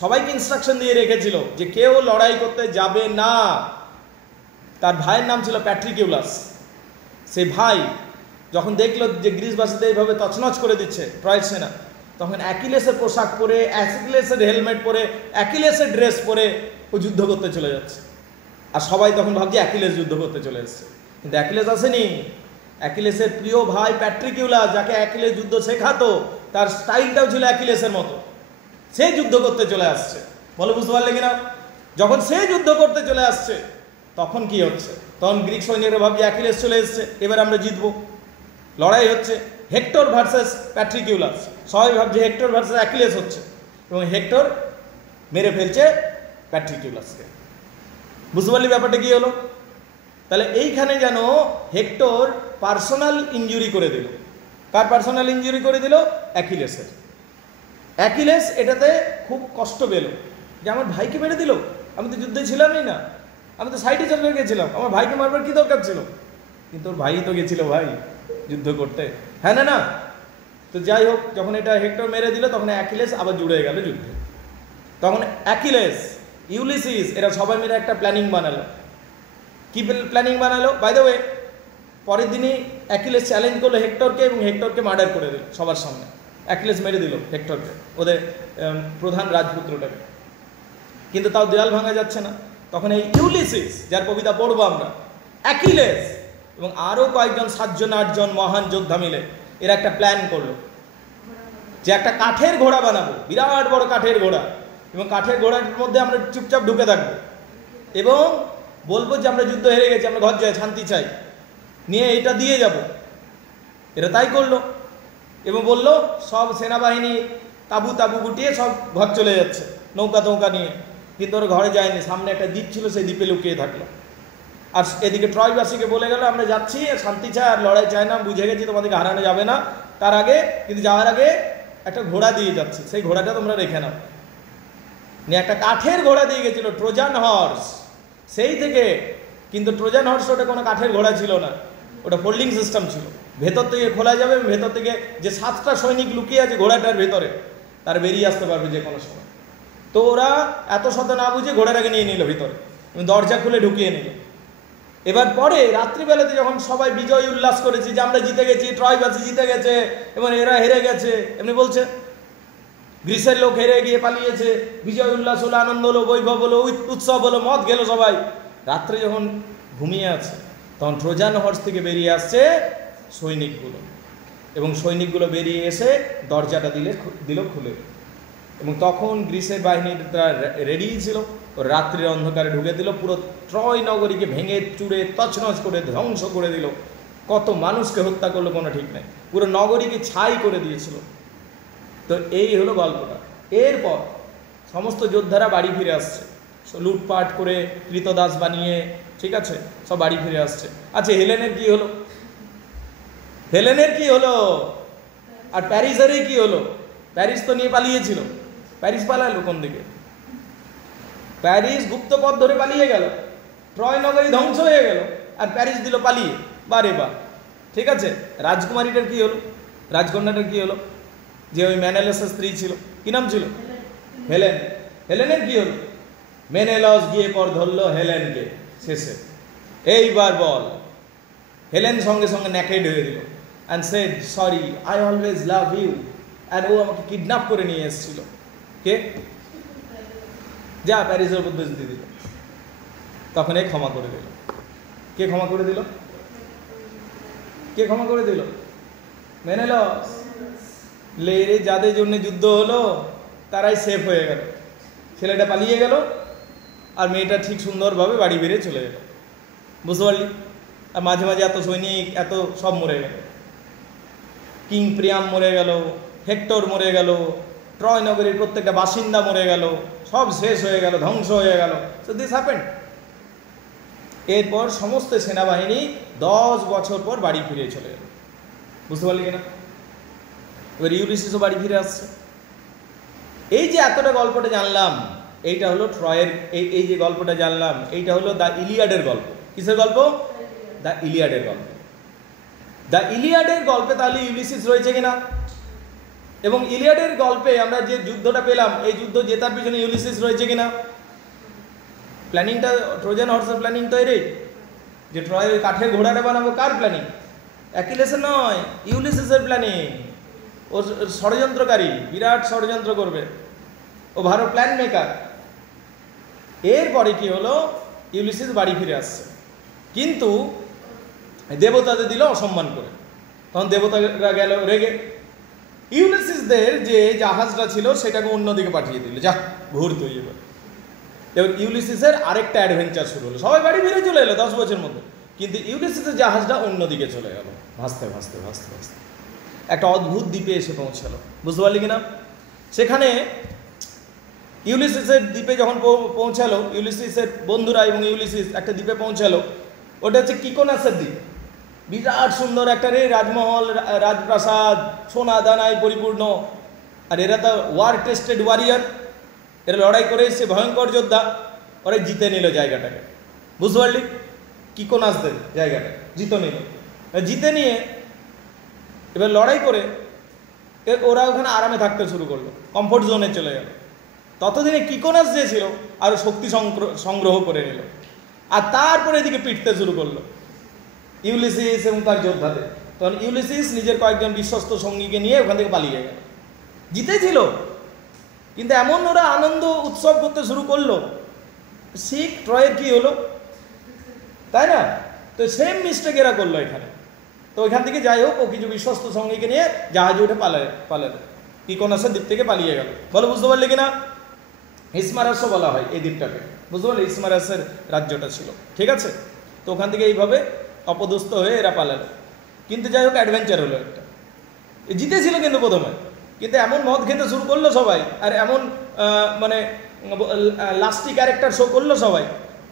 সবাইকে ইনস্ট্রাকশন দিয়ে রেখেছিল যে কেউ লড়াই করতে যাবে না। তার ভাইয়ের নাম ছিল প্যাট্রিকিউলাস। সেই ভাই যখন দেখলো যে গ্রিসবাসীদের এইভাবে তছনছ করে দিচ্ছে ট্রয়ের সেনা, তখন অ্যাকিলেসের পোশাক পরে, অ্যাকিলেসের হেলমেট পরে, অ্যাকিলেসের ড্রেস পরে ও যুদ্ধ করতে চলে যাচ্ছে। আর সবাই তখন ভাবছে অ্যাকিলেস যুদ্ধ করতে চলে এসছে, কিন্তু অ্যাকিলেস আসেনি। অ্যাকিলেসের প্রিয় ভাই প্যাট্রিকিউলাস, যাকে অ্যাকিলেস যুদ্ধ শেখাতো, তার স্টাইলটাও ছিল অ্যাকিলেসের মতো, সে যুদ্ধ করতে চলে আসছে। বলে বুঝতে পারলে কিনা? যখন সে যুদ্ধ করতে চলে আসছে তখন কি হচ্ছে? তখন গ্রিক সৈনিকরা ভাবছে অ্যাকিলেস চলে এসছে, এবার আমরা জিতবো। লড়াই হচ্ছে হেক্টর ভার্সেস প্যাট্রিকিউলাস। সবাই ভাবছে হেক্টর ভার্সেস অ্যাকিলেস হচ্ছে, এবং হেক্টর মেরে ফেলছে প্যাট্রিকিউলাসকে। বুঝতে পারলি ব্যাপারটা কি হলো? তাহলে এইখানে যেন হেক্টর পার্সোনাল ইনজুরি করে দিল। কার পার্সোনাল ইনজুরি করে দিল? অ্যাকিলেসের। অ্যাকিলেস এটাতে খুব কষ্ট পেল যে আমার ভাইকে মেরে দিল, আমি তো যুদ্ধে ছিলামই না, আমি তো সাইডে চলে গেছিলাম, আমার ভাইকে মারবার কি দরকার ছিল? কিন্তু ওর ভাই তো গেছিল ভাই যুদ্ধ করতে, হ্যাঁ না? না তো যাই হোক, যখন এটা হেক্টর মেরে দিল তখন অ্যাকিলেস আবার জুড়ে গেল যুদ্ধে। তখন অ্যাকিলেস, ইউলিসিস এরা সবাই মিলে একটা প্ল্যানিং বানালো। কি প্ল্যানিং বানালো? বাই দ্য ওয়ে, পরের দিনই অ্যাকিলেস চ্যালেঞ্জ করলো হেক্টরকে এবং হেক্টরকে মার্ডার করে দিল সবার সামনে। অ্যাকিলেস মেরে দিল হেক্টরকে, ওদের প্রধান রাজপুত্রটাকে। কিন্তু তাও দেয়াল ভাঙা যাচ্ছে না। তখন এই ইউলিসিস, যার কবিতা পড়বো আমরা, অ্যাকিলেস এবং আরও কয়েকজন 7জন 8জন মহান যোদ্ধা মিলে এরা একটা প্ল্যান করলো যে একটা কাঠের ঘোড়া বানাবো, বিরাট বড় কাঠের ঘোড়া, এবং কাঠের ঘোড়ার মধ্যে আমরা চুপচাপ ঢুকে থাকবো এবং বলবো যে আমরা যুদ্ধ হেরে গেছি, আমরা ঘর যাই, শান্তি চাই, নিয়ে এটা দিয়ে যাব। এরা তাই করলো এবং বললো সব সেনাবাহিনী তাবু তাবু গুটিয়ে সব ঘর চলে যাচ্ছে নৌকা টৌকা নিয়ে। কিন্তু ওরা ঘরে যায়নি, সামনে একটা দ্বীপ ছিল, সেই দ্বীপে লুকিয়ে থাকলো। আর এদিকে ট্রয়বাসীকে বলে গেল আমরা যাচ্ছি, শান্তি চাই, আর লড়াই চাই না, বুঝে গেছি তোমাদেরকে হারানো যাবে না। তার আগে কিন্তু যাওয়ার আগে একটা ঘোড়া দিয়ে যাচ্ছে, সেই ঘোড়াটা তোমরা রেখে নাও। নিয়ে একটা কাঠের ঘোড়া দিয়ে গেছিল, ট্রোজান হর্স। সেই থেকে কিন্তু ট্রোজান হর্স ওটা কোনো কাঠের ঘোড়া ছিল না, ওটা ফোল্ডিং সিস্টেম ছিল, ভেতর থেকে খোলা যাবে, ভেতর থেকে যে 7টা সৈনিক লুকিয়ে আছে ঘোড়াটার ভেতরে তার বেরিয়ে আসতে পারবে যে কোনো সময়। তো ওরা এত শত না বুঝে ঘোড়াটাকে নিয়ে নিল ভিতরে এবং দরজা খুলে ঢুকিয়ে নিল। এবার পরে রাত্রিবেলাতে যখন সবাই বিজয় উল্লাস করেছে যে আমরা জিতে গেছি, ট্রয়বাসী জিতে গেছে এবং এরা হেরে গেছে এমনি বলছে, গ্রিসের লোক হেরে গিয়ে পালিয়েছে, বিজয় উল্লাস হলো, আনন্দ হলো, বৈভব হলো, উৎসব হলো, মদ গেল সবাই। রাত্রে যখন ঘুমিয়ে আছে তখন ট্রোজান হর্স থেকে বেরিয়ে আসছে সৈনিকগুলো, এবং সৈনিকগুলো বেরিয়ে এসে দরজাটা দিল খুলে। এবং তখন গ্রিসের বাহিনীটা রেডি ছিল, রাত্রির অন্ধকারে ঢুকে দিল, পুরো ট্রয় নগরীকে ভেঙে চুড়ে তছনছ করে ধ্বংস করে দিল। কত মানুষকে হত্যা করলো কোনো ঠিক নাই, পুরো নগরীকে ছাই করে দিয়েছিল। তো এই হলো গল্পটা। এরপর সমস্ত যোদ্ধারা বাড়ি ফিরে আসছে, লুটপাট করে কৃতদাস বানিয়ে, ঠিক আছে, সব বাড়ি ফিরে আসছে। আচ্ছা, হেলেনের কি হলো? হেলেনের কি হলো? আর প্যারিসেরই কি হলো? প্যারিস তো নিয়ে পালিয়েছিল, প্যারিস পালালো কোন দিকে? প্যারিস গুপ্ত পথ ধরে পালিয়ে গেল, ট্রয় নগরী ধ্বংস হয়ে গেল, আর প্যারিস দিল পালিয়ে। বারে বা, ঠিক আছে। রাজকুমারীটার কি হলো? রাজকন্যাটার কি হলো? যে ওই মেনেলাসের স্ত্রী ছিল, কি নাম ছিল? হেলেন। হেলেনের কি হলো? মেনেলাস গিয়ে পর ধরলো হেলেনকে শেষে। এইবার বল, হেলেন সঙ্গে সঙ্গে ন্যাকেড হয়ে দিল and said sorry, I always love you. And ও আমাকে কিডন্যাপ করে নিয়ে এসেছিল। কে? যা প্যারিসের উপর দোষ দিয়ে দিল। তখন এই ক্ষমা করে দিল। কে ক্ষমা করে দিল? কে ক্ষমা করে দিল? মেনেলাস। লেরে যাদের জন্য যুদ্ধ হলো তারাই সেফ হয়ে গেল, ছেলেটা পালিয়ে গেল আর মেয়েটা ঠিক সুন্দরভাবে বাড়ি বেরিয়ে চলে গেল। বুঝতে পারলি? আর মাঝে মাঝে এত সৈনিক, এত সব মরে গেল। কিং প্রিয়াম মরে গেল, হেক্টর মরে গেল, ট্রয় নগরীর প্রত্যেকটা বাসিন্দা মরে গেল, সব শেষ হয়ে গেল, ধ্বংস হয়ে গেল। So this happened. এরপর সমস্ত সেনাবাহিনী 10 বছর পর বাড়ি ফিরে চলে গেল। বুঝতে পারলি কিনা? এবার ইউলিসিসও বাড়ি ফিরে আসছে। এই যে এতটা গল্পটা জানলাম, এইটা হলো ট্রয়ের, এই যে গল্পটা জানলাম, এইটা হলো দ্য ইলিয়াডের গল্প। কিসের গল্প? দ্য ইলিয়াডের গল্প। দ্য ইলিয়াডের গল্পে তাহলে ইউলিসিস রয়েছে কিনা? এবং ইলিয়াডের গল্পে আমরা যে যুদ্ধটা পেলাম, এই যুদ্ধ জেতার পিছনে ইউলিসিস রয়েছে কিনা? প্ল্যানিংটা, ট্রোজান হর্সের প্ল্যানিং তো এরই, যে ট্রয়ের কাঠের ঘোড়াটা বানাবো, কার প্ল্যানিং? অ্যাকিলেসের নয়, ইউলিসিসের প্ল্যানিং। ও ষড়যন্ত্রকারী, বিরাট ষড়যন্ত্র করবে, ও ভালো প্ল্যান মেকার। এরপরে কি হলো? ইউলিসিস বাড়ি ফিরে আসছে, কিন্তু দেবতাদের দিল অসম্মান করে। তখন দেবতারা গেল রেগে, ইউলিসিসদের যে জাহাজটা ছিল সেটাকে অন্যদিকে পাঠিয়ে দিল, যা ঘুর তুই। এবার ইউলিসিসের আরেকটা অ্যাডভেঞ্চার শুরু হলো। সবাই বাড়ি ফিরে চলে এলো 10 বছরের মধ্যে, কিন্তু ইউলিসিসের জাহাজটা অন্যদিকে চলে গেল, ভাসতে ভাসতে ভাসতে ভাসতে একটা অদ্ভুত দ্বীপে এসে পৌঁছালো। বুঝতে পারলি কিনা? সেখানে ইউলিসিসের দ্বীপে যখন পৌঁছালো, ইউলিসিসের বন্ধুরা এবং ইউলিসিস একটা দ্বীপে পৌঁছালো। ওটা হচ্ছে কিকোনাসের দ্বীপ। বিরাট সুন্দর একটা রাজমহল, রাজপ্রাসাদ, সোনা দানায় পরিপূর্ণ। আর এরা তো ওয়ার টেস্টেড ওয়ারিয়ার, এরা লড়াই করে এসছে, ভয়ঙ্কর যোদ্ধা। ওরা জিতে নিল জায়গাটাকে, বুঝতে পারলি? কিকোনাসদের জায়গাটা জিতে নিল, জিতে নিয়ে এবার লড়াই করে ওরা ওখানে আরামে থাকতে শুরু করলো, কমফোর্ট জোনে চলে গেল। ততদিনে কিকোনাস যে ছিল আরও শক্তি সংগ্রহ করে নিল, আর তারপরে এদিকে পিটতে শুরু করলো ইউলিসিস এবং তার যোদ্ধাদের। তখন ইউলিসিস নিজের কয়েকজন বিশ্বস্ত সঙ্গীকে নিয়ে ওখান থেকে পালিয়ে গেল। জিতেছিল, কিন্তু এমন ওরা আনন্দ উৎসব করতে শুরু করলো, শিখ ট্রয়ের কি হলো, তাই না? তো সেম মিস্টেক এরা করলো এখানে। তো ওইখান থেকে যাই হোক, ও কিছু বিশ্বস্ত সঙ্গীকে নিয়ে জাহাজে উঠে পালালো, কিকোনাসের দ্বীপ থেকে পালিয়ে গেল। বলো বুঝতে পারলে কিনা? ইসমারাসও বলা হয় এই দ্বীপটাকে, বুঝতে পারলে? ইসমারাসের রাজ্যটা ছিল, ঠিক আছে? তো ওখান থেকে এইভাবে অপদস্থ হয়ে এরা পালালো। কিন্তু যাই হোক, অ্যাডভেঞ্চার হলো একটা। জিতেছিল কিন্তু প্রথমে, কিন্তু এমন মদ খেতে শুরু করলো সবাই, আর এমন মানে লাস্টি ক্যারেক্টার শো করলো সবাই,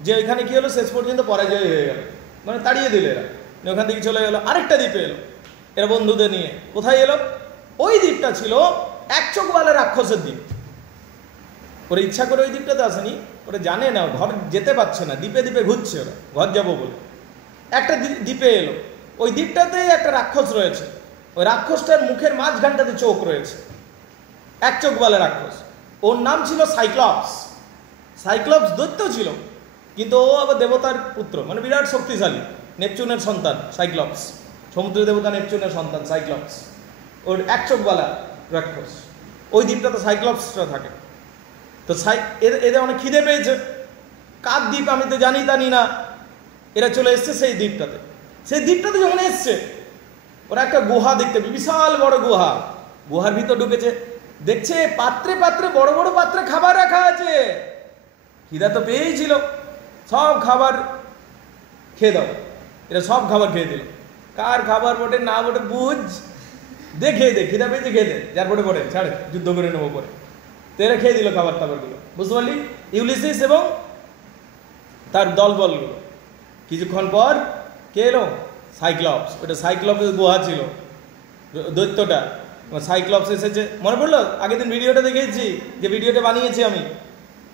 যে ওইখানে কি হলো, শেষ পর্যন্ত পরাজয় হয়ে গেল, মানে তাড়িয়ে দিল এরা। ওখান থেকে চলে গেলো আরেকটা দ্বীপে, এলো এরা বন্ধুদের নিয়ে। কোথায় এলো? ওই দ্বীপটা ছিল এক চোখওয়ালা রাক্ষসের দ্বীপ। ওরা ইচ্ছা করে ওই দ্বীপটাতে আসেনি, ওরা জানে না, ঘর যেতে পারছে না, দ্বীপে দ্বীপে ঘুরছে ওরা, ঘর যাবো বলে। একটা দ্বীপে এলো, ওই দ্বীপটাতে একটা রাক্ষস রয়েছে, ওই রাক্ষসটার মুখের মাঝখানটাতে চোখ রয়েছে, এক চোখওয়ালা রাক্ষস। ওর নাম ছিল সাইক্লপস। সাইক্লপস দৈত্য ছিল, কিন্তু ও আবার দেবতার পুত্র, মানে বিরাট শক্তিশালী, নেপচুনের সন্তান সাইক্লপস, সমুদ্র দেবতা নেপচুনের সন্তান সাইক্লপস। ওর এক চোখওয়ালা রাক্ষস। ওই দ্বীপটাতে সাইক্লপসটা থাকে। তো এদের অনেক খিদে পেয়েছে, কার দ্বীপ আমি তো জানি না, এরা চলে এসছে সেই দ্বীপটাতে। সেই দ্বীপটাতে যখন এসছে, ওরা একটা গুহা দেখতে, বিশাল বড় গুহা, গুহার ভিতর ঢুকেছে, দেখছে পাত্রে পাত্রে বড় বড় পাত্রে খাবার রাখা আছে। খিদা তো পেয়েই ছিল, সব খাবার খেয়ে দাও। এরা সব খাবার খেয়ে দিল। কার খাবার বটে না বটে বুঝ, দেখে দে, খিদা পেয়েছে খেয়ে দে, যার বটে বটে ছাড়ে, যুদ্ধ করে নেবো পরে। তো এরা খেয়ে দিল খাবার টাবারগুলো, বুঝতে পারলি? ইউলিসিস এবং তার দলবলগুলো। কিছুক্ষণ পর কে এলো? সাইক্লপস। ওটা সাইক্লপসের গুহা ছিল, দৈত্যটা সাইক্লপস এসেছে। মনে পড়লো? আগের দিন ভিডিওটা দেখেছি, যে ভিডিওটা বানিয়েছি আমি,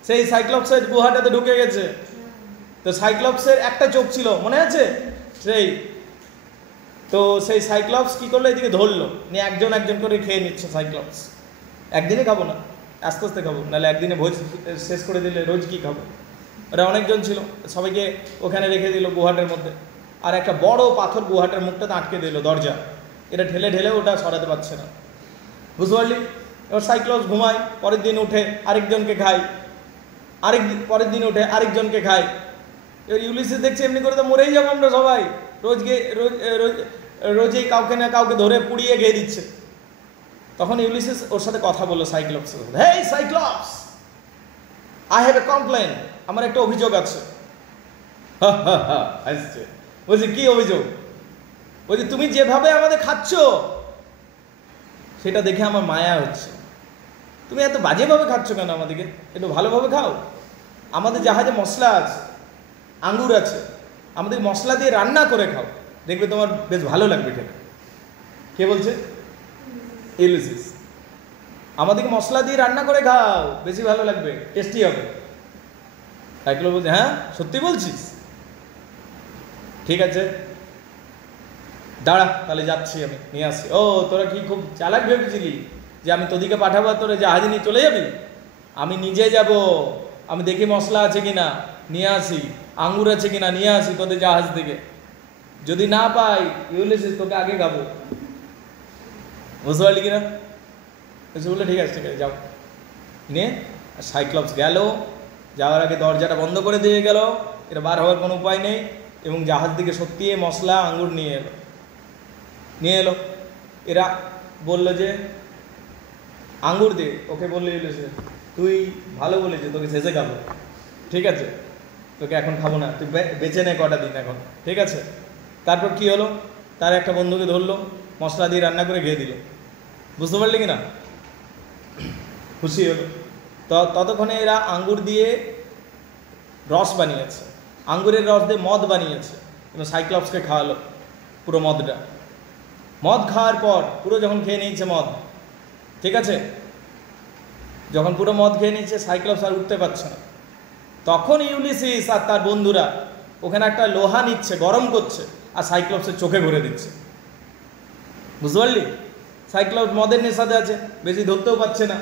সেই সাইক্লপসের গুহাটাতে ঢুকে গেছে। তো সাইক্লপসের একটা চোখ ছিল, মনে আছে? তো সেই সাইক্লপস কি করলো, এদিকে ধরলো, নিয়ে একজন একজন করে খেয়ে নিচ্ছে সাইক্লপস। একদিনে খাবো না, আস্তে আস্তে খাবো, নাহলে একদিনে ভোজ শেষ করে দিলে রোজ কি খাবো? ওরা অনেকজন ছিল, সবাইকে ওখানে রেখে দিল গুহাটার মধ্যে। আর একটা বড় পাথর গুহাটার মুখটাতে আটকে দিল, দরজা। এটা ঠেলে ঠেলে ওটা সরাতে পারছে না, বুঝতে পারলি? এবার সাইক্লপস ঘুমায়, পরের দিন উঠে আরেকজনকে খায়, পরের দিন উঠে আরেকজনকে খায়। এবার ইউলিসিস দেখছে এমনি করে তো মরেই যাবো আমরা সবাই, রোজই কাউকে না কাউকে ধরে পুড়িয়ে খেয়ে দিচ্ছে। তখন ইউলিসিস ওর সাথে কথা বললো Cyclops, hey Cyclops, I have a complain, আমার একটা অভিযোগ আছে। আসছে, বলছি কি অভিযোগ? বলছি তুমি যেভাবে আমাদের খাচ্ছ সেটা দেখে আমার মায়া হচ্ছে। তুমি এত বাজেভাবে খাচ্ছ কেন আমাদেরকে? একটু ভালোভাবে খাও। আমাদের জাহাজে মশলা আছে, আঙ্গুর আছে, আমাদের মশলা দিয়ে রান্না করে খাও, দেখবে তোমার বেশ ভালো লাগবে খেতে। কে বলছে? ইউলিসিস। আমাদেরকে মশলা দিয়ে রান্না করে খাও, বেশি ভালো লাগবে, টেস্টি হবে। সাইক্লপস বলছে, হ্যাঁ সত্যি বলছিস? ঠিক আছে, দাঁড়া তাহলে যাচ্ছি, আমি নিয়ে আসছি। ও তোরা কি খুব চালাক ভেবেছিলি যে আমি তোদিকে পাঠাবো, তোরা জাহাজে নিয়ে চলে যাবি? আমি নিজে যাব, আমি দেখি মশলা আছে কিনা নিয়ে আসি, আঙ্গুর আছে কিনা নিয়ে আসি তোদের জাহাজ থেকে। যদি না পাই ইউলিসিস তোকে আগে খাবো, বুঝতে পারলি কিনা? এসে বললো ঠিক আছে ঠিক আছে যাও। নিয়ে সাইক্লপস গেল, যাওয়ার আগে দরজাটা বন্ধ করে দিয়ে গেল, এটা বার হওয়ার কোনো উপায় নেই, এবং জাহাজ থেকে সত্যি মশলা আঙ্গুর নিয়ে এলো। এরা বললো যে আঙ্গুর দে, ওকে বললে ইউলিসিস তুই ভালো বলেছিস, তোকে শেষে খাবো, ঠিক আছে তোকে এখন খাবো না, তুই বেঁচে নে কটা দিন এখন, ঠিক আছে। তারপর কি হলো, তার একটা বন্ধুকে ধরলো, মশলা দিয়ে রান্না করে খেয়ে দিল, বুঝতে পারলি কিনা? খুশি হলো। ততক্ষণে এরা আঙ্গুর দিয়ে রস বানিয়েছে, আঙ্গুরের রস দিয়ে মদ বানিয়েছে, এবং সাইক্লপসকে খাওয়ালো পুরো মদটা। মদ খাওয়ার পর পুরো যখন খেয়ে নিয়েছে মদ, ঠিক আছে, যখন পুরো মদ খেয়ে নিয়েছে, সাইক্লপস আর উঠতে পারছে না। তখন ইউলিসিস আর তার বন্ধুরা ওখানে একটা লোহা নিচ্ছে, গরম করছে, আর সাইক্লপসের চোখে ভরে দিচ্ছে। বুঝতে পারলি? সাইক্লপ মদের নেশাতে আছে, বেশি ধরতেও পারছে না,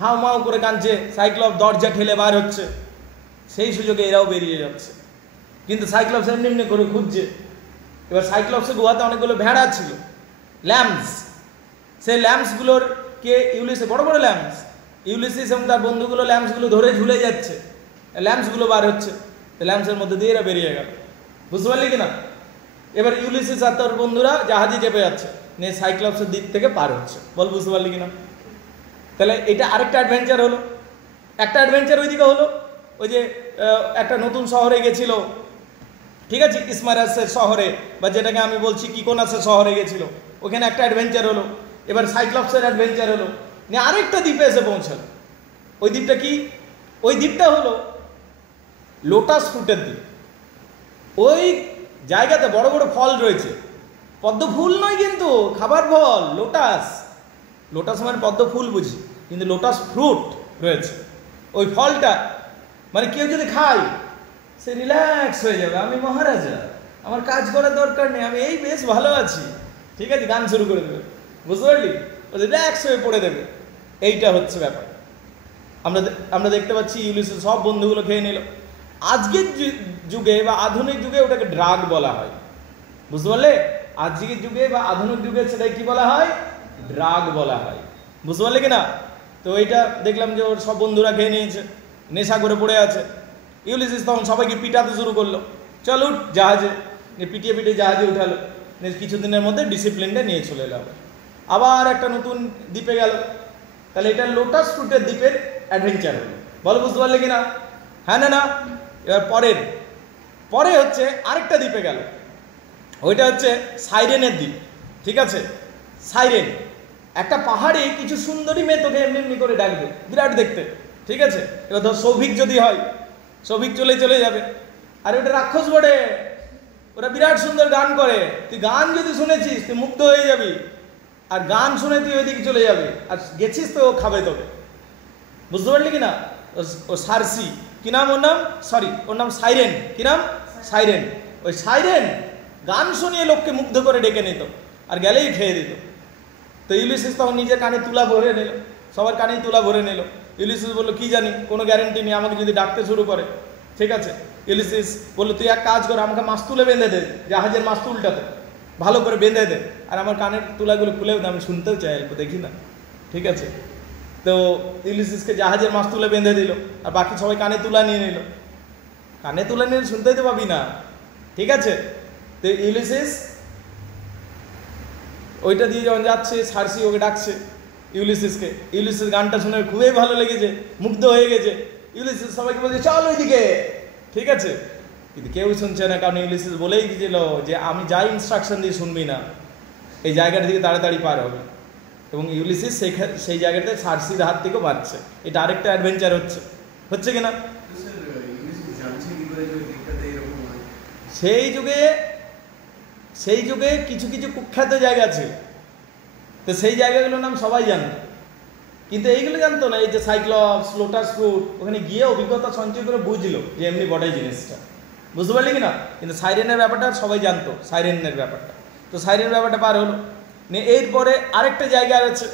হাও মাও করে কাঁদছে, সাইক্লপ দরজা ঠেলে বার হচ্ছে, সেই সুযোগে এরাও বেরিয়ে যাচ্ছে। কিন্তু সাইক্লপস এমনি এমনি করে খুঁজছে। এবার সাইক্লপসের গুহাতে অনেকগুলো ভেড়া ছিল, ল্যাম্পস। সেই ল্যাম্পসগুলোর কে ইউলিসিস, বড় বড় ল্যাম্পস, ইউলিসিস এবং তার বন্ধুগুলো ল্যাম্পসগুলো ধরে ঝুলে যাচ্ছে, ল্যাম্পসগুলো বার হচ্ছে, ল্যাম্পসের মধ্যে দিয়ে এরা বেরিয়ে গেল। বুঝতে পারলি কিনা? এবার ইউলিসিস আর তার বন্ধুরা জাহাজে চেপে যাচ্ছে, নিয়ে সাইক্লপসের দিক থেকে পার হচ্ছে। বল বুঝতে পারলি কিনা? তাহলে এটা আরেকটা অ্যাডভেঞ্চার হলো। একটা অ্যাডভেঞ্চার ওইদিকে হলো, ওই যে একটা নতুন শহরে গেছিল, ঠিক আছে, ইসমারাসের শহরে, বা যেটাকে আমি বলছি কিকোনাসের শহরে গেছিল, ওখানে একটা অ্যাডভেঞ্চার হলো। এবার সাইক্লপসের অ্যাডভেঞ্চার হলো, নিয়ে আরেকটা দ্বীপে এসে পৌঁছালো। ওই দ্বীপটা কি? ওই দ্বীপটা হলো লোটাস ফ্রুটের দ্বীপ। ওই জায়গাতে বড় বড় ফল রয়েছে, পদ্ম ফুল নয় কিন্তু, খাবার ফল, লোটাস। লোটাস মানে পদ্ম ফুল বুঝি, কিন্তু লোটাস ফ্রুট রয়েছে। ওই ফলটা মানে কেউ যদি খায় সে রিল্যাক্স হয়ে যাবে, আমি মহারাজা, আমার কাজ করার দরকার নেই, আমি এই বেশ ভালো আছি, ঠিক আছে, গান শুরু করে দেবে। বুঝতে পারলি? ও রিল্যাক্স হয়ে পড়ে দেবে। এইটা হচ্ছে ব্যাপার। আমরা দেখতে পাচ্ছি ইউলিসিস সব বন্ধুগুলো খেয়ে নিল। আজকের যুগে বা আধুনিক যুগে ওটাকে ড্রাগ বলা হয়। বুঝতে পারলে? আজকের যুগে বা আধুনিক যুগে সেটাই কি বলা হয়? ড্রাগ বলা হয়। বুঝতে পারলে কিনা? তো এইটা দেখলাম যে ওর সব বন্ধুরা খেয়ে নিয়েছে, নেশা করে পড়ে আছে। ইউলিসিস তখন সবাইকে পিটাতে শুরু করলো, চল উঠ জাহাজে, পিটিয়ে পিটিয়ে জাহাজে উঠালো। কিছুদিনের মধ্যে ডিসিপ্লিনটা নিয়ে চলে এলো, আবার একটা নতুন দ্বীপে গেল। তাহলে এটা লোটাস ফ্রুটের দ্বীপের অ্যাডভেঞ্চার হলো। বলো বুঝতে পারলে কিনা? হ্যাঁ না? এবার পরে হচ্ছে আরেকটা দ্বীপে গেল, ওইটা হচ্ছে সাইরেনের দ্বীপ। ঠিক আছে, সাইরেন একটা পাহাড়ে কিছু সুন্দরী মেয়ে তোকে এমনি এমনি করে ডাকবে, বিরাট দেখতে। ঠিক আছে, এবার ধর সৌভিক যদি হয়, সৌভিক চলে যাবে। আর ওটা রাক্ষস বটে, ওরা বিরাট সুন্দর গান করে, তুই গান যদি শুনেছিস তুই মুগ্ধ হয়ে যাবি, আর গান শুনে তুই ওইদিকে চলে যাবি, আর গেছিস তো ও খাবে তোকে। বুঝতে পারলি কিনা? ও সার্সি, কি নাম ওর নাম? সরি, ওর নাম সাইরেন। কি নাম? সাইরেন। ওই সাইরেন গান শুনিয়ে লোককে মুগ্ধ করে ডেকে নিত, আর গেলেই খেয়ে দিত। তো ইউলিসিস তখন নিজের কানে তুলা ভরে নিল, সবার কানেই তুলা ভরে নিল। ইউলিসিস বললো কি জানি, কোনো গ্যারেন্টি নেই, আমাকে যদি ডাকতে শুরু করে। ঠিক আছে, ইউলিসিস বললো তুই এক কাজ কর, আমাকে মাস্তুলে বেঁধে দে, জাহাজের মাস্তুলটাতে ভালো করে বেঁধে দে, আর আমার কানের তুলাগুলো খুলেও দে, আমি শুনতেও চাই, অল্প দেখি না। ঠিক আছে, তো ইউলিসিসকে জাহাজের মাস্তুলে বেঁধে দিল, আর বাকি সবাই কানে তুলা নিয়ে নিল। কানে তুলা নিয়ে শুনতেই তো পাবি না। ঠিক আছে, তো ইউলিসিস ওইটা দিয়ে যখন যাচ্ছে, সার্সি ওকে ডাকছে ইউলিসিসকে। ইউলিসিস গানটা শুনে খুবই ভালো লেগেছে, মুগ্ধ হয়ে গেছে। ইউলিসিস সবাইকে বলছে চল ওইদিকে। ঠিক আছে, কিন্তু কেউ শুনছে না, কারণ ইউলিসিস বলেই দিয়েছিল যে আমি যাই ইনস্ট্রাকশন দিয়ে শুনবি না, এই জায়গাটা থেকে তাড়াতাড়ি পার হবে। এবং ইউলিসিস সেই জায়গাতে সার্সির হাত থেকেও বাঁচছে। এটা আরেকটা অ্যাডভেঞ্চার হচ্ছে কিনা? সেই যুগে কিছু কিছু কুখ্যাত জায়গা ছিল, তো সেই জায়গাগুলোর নাম সবাই জানতো, কিন্তু এইগুলো জানতো না। এই যে সাইক্লপস, লোটাস ফ্রুট, ওখানে গিয়ে অভিজ্ঞতা সঞ্চয় করে বুঝলো যে এমনি বটাই জিনিসটা। বুঝতে পারলি কিনা? কিন্তু সাইরেনের ব্যাপারটা সবাই জানতো, সাইরেনের ব্যাপারটা। তো সাইরেনের ব্যাপারটা পার হলো। এরপরে আরেকটা জায়গা আছে,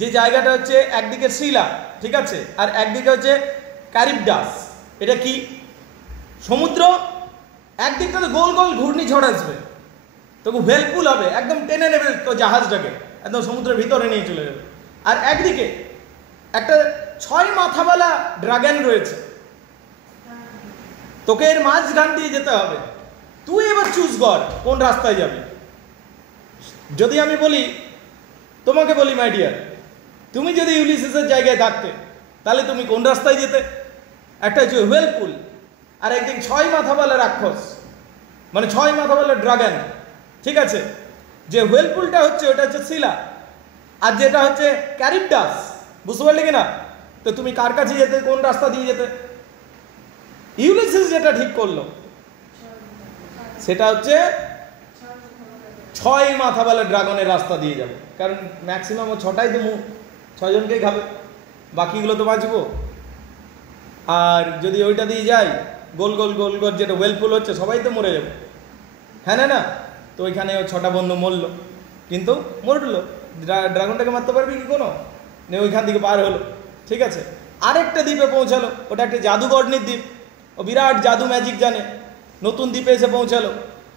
যে জায়গাটা হচ্ছে একদিকে শিলা, ঠিক আছে, আর একদিকে হচ্ছে ক্যারিবডাস। এটা কি? সমুদ্র। একদিকটাতে গোল গোল ঘূর্ণিঝড় আসবে, তবু ভেলপুল হবে, একদম টেনে নেবে তো জাহাজটাকে, একদম সমুদ্রের ভিতরে নিয়ে চলে যাবে। আর একদিকে একটা 6 মাথাওয়ালা ড্রাগন রয়েছে, তোকে এর মাঝখান দিয়ে যেতে হবে। তুই এবার চুজ কর কোন রাস্তায় যাবি। যদি আমি বলি, তোমাকে বলি মাই ডিয়ার, তুমি যদি ইউলিসিসের জায়গায় থাকতে, তাহলে তুমি কোন রাস্তায় যেতে? একটা হচ্ছে হুয়েলপুল, আর একদিন 6 মাথাওয়ালা রাক্ষস, মানে 6 মাথাওয়ালা ড্রাগন। ঠিক আছে, যে হুয়েলপুলটা হচ্ছে ওটা হচ্ছে শিলা, আর যেটা হচ্ছে ক্যারিবডাস। বুঝতে পারলে কিনা? তো তুমি কার কাছে যেতে, কোন রাস্তা দিয়ে যেতে? ইউলিসিস যেটা ঠিক করলো সেটা হচ্ছে 6 মাথাওয়ালা ড্রাগনের রাস্তা দিয়ে যাবে, কারণ ম্যাক্সিমাম ও 6টাই তো মুখ, 6 জনকেই খাবে, বাকিগুলো তো বাঁচবো। আর যদি ওইটা দিয়ে যাই গোল গোল গোল গোল যেটা ওয়েলপুল হচ্ছে, সবাই তো মরে যাবে, হ্যাঁ না? তো ওইখানে 6টা বন্ধু মরলো, কিন্তু মরলো, ড্রাগনটাকে মারতে পারবি কি কোনো? ওইখান থেকে পার হলো, ঠিক আছে। আরেকটা দ্বীপে পৌঁছালো, ওটা একটা জাদুগর্ণির দ্বীপ, ও বিরাট জাদু ম্যাজিক জানে। নতুন দ্বীপে এসে পৌঁছালো,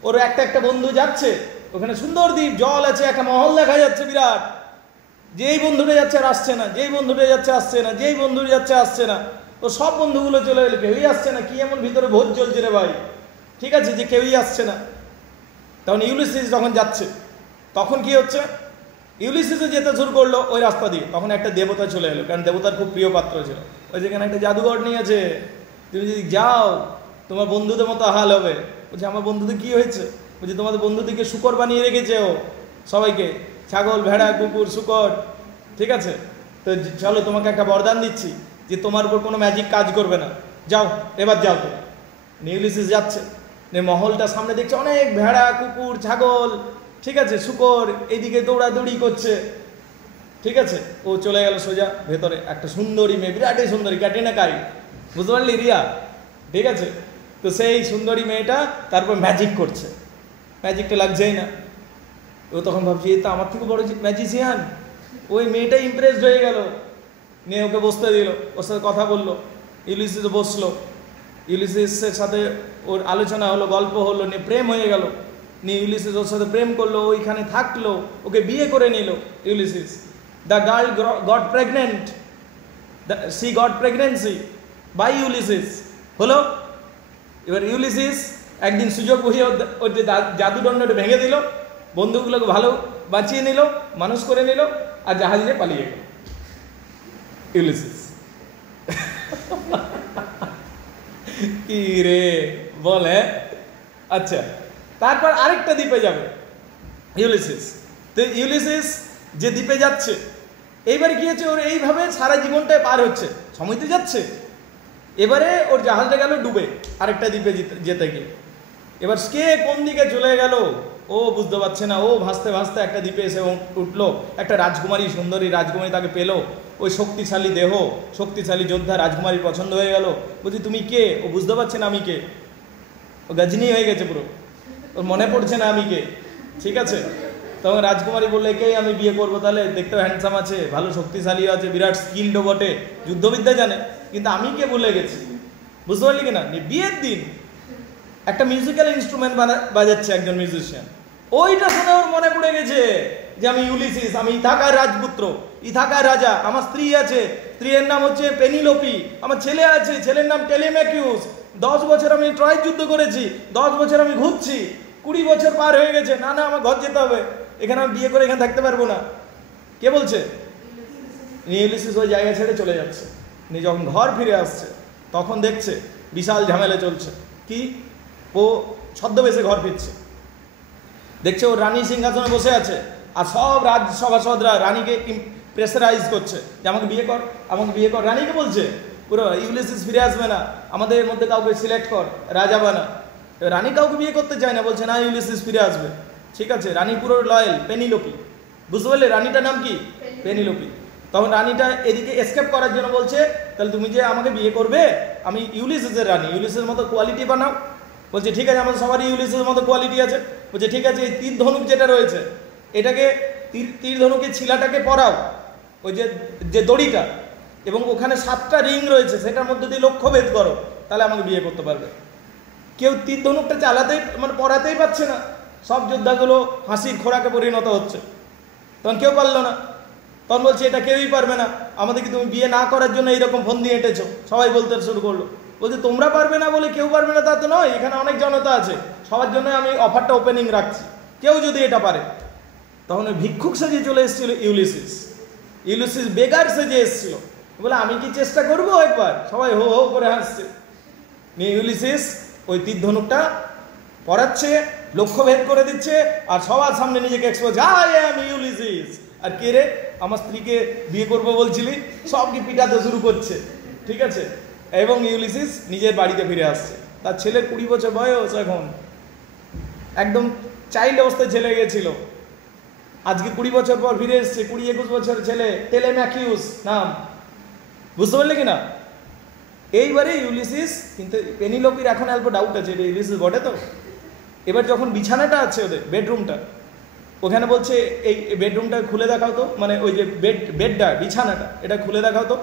ওর একটা বন্ধু যাচ্ছে, ওখানে সুন্দর দ্বীপ, জল আছে, একটা মহল দেখা যাচ্ছে বিরাট। যেই বন্ধুটা যাচ্ছে আর আসছে না, যেই বন্ধুটা যাচ্ছে আসছে না, যেই বন্ধু যাচ্ছে আসছে না। তো সব বন্ধুগুলো চলে এলো, কেউই আসছে না। কি এমন ভিতরে ভোজ চলছে রে ভাই, ঠিক আছে, যে কেউই আসছে না। তখন ইউলিসিস যখন যাচ্ছে, তখন কি হচ্ছে, ইউলিসিসে যেতে শুরু করলো ওই রাস্তা দিয়ে। তখন একটা দেবতা চলে এলো, কারণ দেবতার খুব প্রিয় পাত্র ছিল। ওই যেখানে একটা জাদুঘর নিয়ে আছে, তুমি যদি যাও তোমার বন্ধুদের মতো হাল হবে। বলছে আমার বন্ধুদের কি হয়েছে? বলছে তোমাদের বন্ধুদেরকে শূকর বানিয়ে রেখেছে ও, সবাইকে, ছাগল, ভেড়া, কুকুর, শূকর, ঠিক আছে। তো চলো তোমাকে একটা বরদান দিচ্ছি যে তোমার উপর কোনো ম্যাজিক কাজ করবে না, যাও এবার যাও। তো ইউলিসিস যাচ্ছে, মহলটা সামনে দেখছে অনেক ভেড়া, কুকুর, ছাগল, ঠিক আছে, শূকর এইদিকে দৌড়াদৌড়ি করছে, ঠিক আছে। ও চলে গেল সোজা ভেতরে। একটা সুন্দরী মেয়ে, বিরাটই সুন্দরী, ক্যাটরিনা কাইফ, বুঝতে পারলি রিয়া, ঠিক আছে। তো সেই সুন্দরী মেয়েটা তারপর ম্যাজিক করছে, ম্যাজিকটা লাগছেই না। ও তখন ভাবছি এ তো আমার থেকে বড় ম্যাজিশিয়ান। ওই মেয়েটা ইমপ্রেসড হয়ে গেল, নিয়ে ওকে বসতে দিল, ওর সাথে কথা বললো। ইউলিসিস বসলো, ইউলিসিসের সাথে ওর আলোচনা হলো, গল্প হলো, নিয়ে প্রেম হয়ে গেল। নিয়ে ইউলিসিস ওর সাথে প্রেম করলো, ওইখানে থাকলো, ওকে বিয়ে করে নিল Ulysses. The girl got pregnant, she got pregnancy by Ulysses হলো। এবার ইউলিসিস একদিন সুযোগ বুঝিয়ে ওর যে জাদুদণ্ডটা ভেঙে দিল, বন্ধুগুলোকে ভালো বাঁচিয়ে নিল, মানুষ করে নিল, আর জাহাজে পালিয়ে গেল ইউলিসিস। কি রে বলে। আচ্ছা, তারপর আরেকটা দ্বীপে যাবে ইউলিসিস। তো ইউলিসিস যে দ্বীপে যাচ্ছে, এইবারে কি হচ্ছে, ওর এইভাবে সারা জীবনটায় পার হচ্ছে, সময় তো যাচ্ছে। এবারে ওর জাহাজটা গেল ডুবে আরেকটা দ্বীপে যেতে গিয়ে। এবার কে কোন দিকে চলে গেল ও বুঝতে পারছে না। ও ভাসতে ভাসতে একটা দ্বীপে এসে উঠলো, একটা রাজকুমারী, সুন্দরী রাজকুমারী তাকে পেলো। ওই শক্তিশালী দেহ, শক্তিশালী যোদ্ধা রাজকুমারী পছন্দ হয়ে গেল। বলছি তুমি কে? ও বুঝতে পারছে না আমি কে, ও গজনি হয়ে গেছে পুরো, ওর মনে পড়ছে না আমি কে, ঠিক আছে। তখন রাজকুমারী বললে কে আমি বিয়ে করবো, তাহলে দেখতেও হ্যান্ডসাম আছে, ভালো শক্তিশালী আছে, বিরাট স্কিল্ডও বটে, যুদ্ধবিদ্যা জানে, কিন্তু আমি কে ভুলে গেছি, বুঝতে পারলি কিনা। বিয়ের দিন একটা মিউজিক্যাল ইনস্ট্রুমেন্ট বাজাচ্ছে একজন মিউজিশিয়ান, ওইটা শুনে ওর মনে পড়ে গেছে যে আমি ইউলিসিস, আমি ইথাকার রাজপুত্র, ইথাকার রাজা, আমার স্ত্রী আছে, স্ত্রীর নাম হচ্ছে পেনিলোপি, আমার ছেলে আছে, ছেলের নাম টেলিম্যাকিউস, 10 বছর আমি ট্রয় যুদ্ধ করেছি, 10 বছর আমি ঘুরছি, 20 বছর পার হয়ে গেছে, না না আমার ঘর যেতে হবে, এখানে আমি বিয়ে করে এখানে থাকতে পারবো না। কে বলছে? ইউলিসিস ওই জায়গা ছেড়ে চলে যাচ্ছে। যখন ঘর ফিরে আসছে তখন দেখছে বিশাল ঝামেলা চলছে। কি? ও ছদ্মবেশে ঘর ফিরছে, দেখছে ও রানী সিংহাসনে বসে আছে, আর সব রাজসভাসদরা রানীকে প্রেসারাইজ করছে যে আমাকে বিয়ে কর, আমাকে বিয়ে কর। রানীকে বলছে পুরো ইউলিসিস ফিরে আসবে না, আমাদের মধ্যে কাউকে সিলেক্ট কর, রাজা বানা। রানী কাউকে বিয়ে করতে চায় না, বলছে না ইউলিসিস ফিরে আসবে, ঠিক আছে। রানী পুরো লয়েল, পেনিলোপি, বুঝতে পারলে রানীটার নাম কি? পেনিলোপি। তখন রানীটা এদিকে এসকেপ করার জন্য বলছে তাহলে তুমি যে আমাকে বিয়ে করবে, আমি ইউলিসিসের রানী, ইউলিসিসের মতো কোয়ালিটি বানাও। বলছে ঠিক আছে, আমাদের সবারই ইউলিসিসের মতো কোয়ালিটি আছে। বলছে ঠিক আছে, এই তীর ধনুক যেটা রয়েছে এটাকে তীর ধনুকের ছিলাটাকে পরাও, ওই যে দড়িটা, এবং ওখানে 7টা রিং রয়েছে, সেটার মধ্যে দিয়ে লক্ষ্যভেদ করো, তাহলে আমাকে বিয়ে করতে পারবে। কেউ তীর ধনুকটা চালাতেই পরাতেই পারছে না, সব যোদ্ধাগুলো হাসির খোরাকে পরিণত হচ্ছে। তখন কেউ পারলো না, তখন বলছে এটা কেউই পারবে না, আমাদেরকে তুমি বিয়ে না করার জন্য এইরকম ফন্দি এঁটেছো। সবাই বলতে শুরু করলো। বলছে তোমরা পারবে না বলে কেউ পারবে না তা তো নয়, এখানে অনেক জনতা আছে, সবার জন্য আমি অফারটা ওপেনিং রাখছি, কেউ যদি এটা পারে। তখন ওই ভিক্ষুক সেজে চলে এসেছিল ইউলিসিস, ইউলিসিস বেগার সেজে এসেছিল, বলে আমি কি চেষ্টা করবো একবার? সবাই হো হো করে হাসছে। ইউলিসিস ওই তীর ধনুকটা পরাচ্ছে, লক্ষ্যভেদ করে দিচ্ছে, আর সবার সামনে নিজেকে এক্সপোজ, আই অ্যাম ইউলিসিস। আর কে রে? আমার স্ত্রীকে বিয়ে করবো বলছিলি, সবকে পিটাতে শুরু করছে, ঠিক আছে। এবং ইউলিসিস নিজের বাড়িতে ফিরে আসছে। তার ছেলের 20 বছর বয়স, এখন একদম চাইল্ড অবস্থায় ছেলে গেছিল, আজকে 20 বছর পর ফিরে এসছে, 20-21 বছর ছেলে, টেলিম্যাকিউস নাম, বুঝতে পারলে কিনা। এইবারে ইউলিসিস, কিন্তু পেনিলোপির এখন অল্প ডাউট আছে এটা ইউলিসিস বটে তো। এবার যখন বিছানাটা আছে ওদের বেডরুমটা, ওখানে বলছে এই বেডরুমটা খুলে দেখাও তো, মানে ওই যে বেডটা বিছানাটা এটা খুলে দেখাও তো।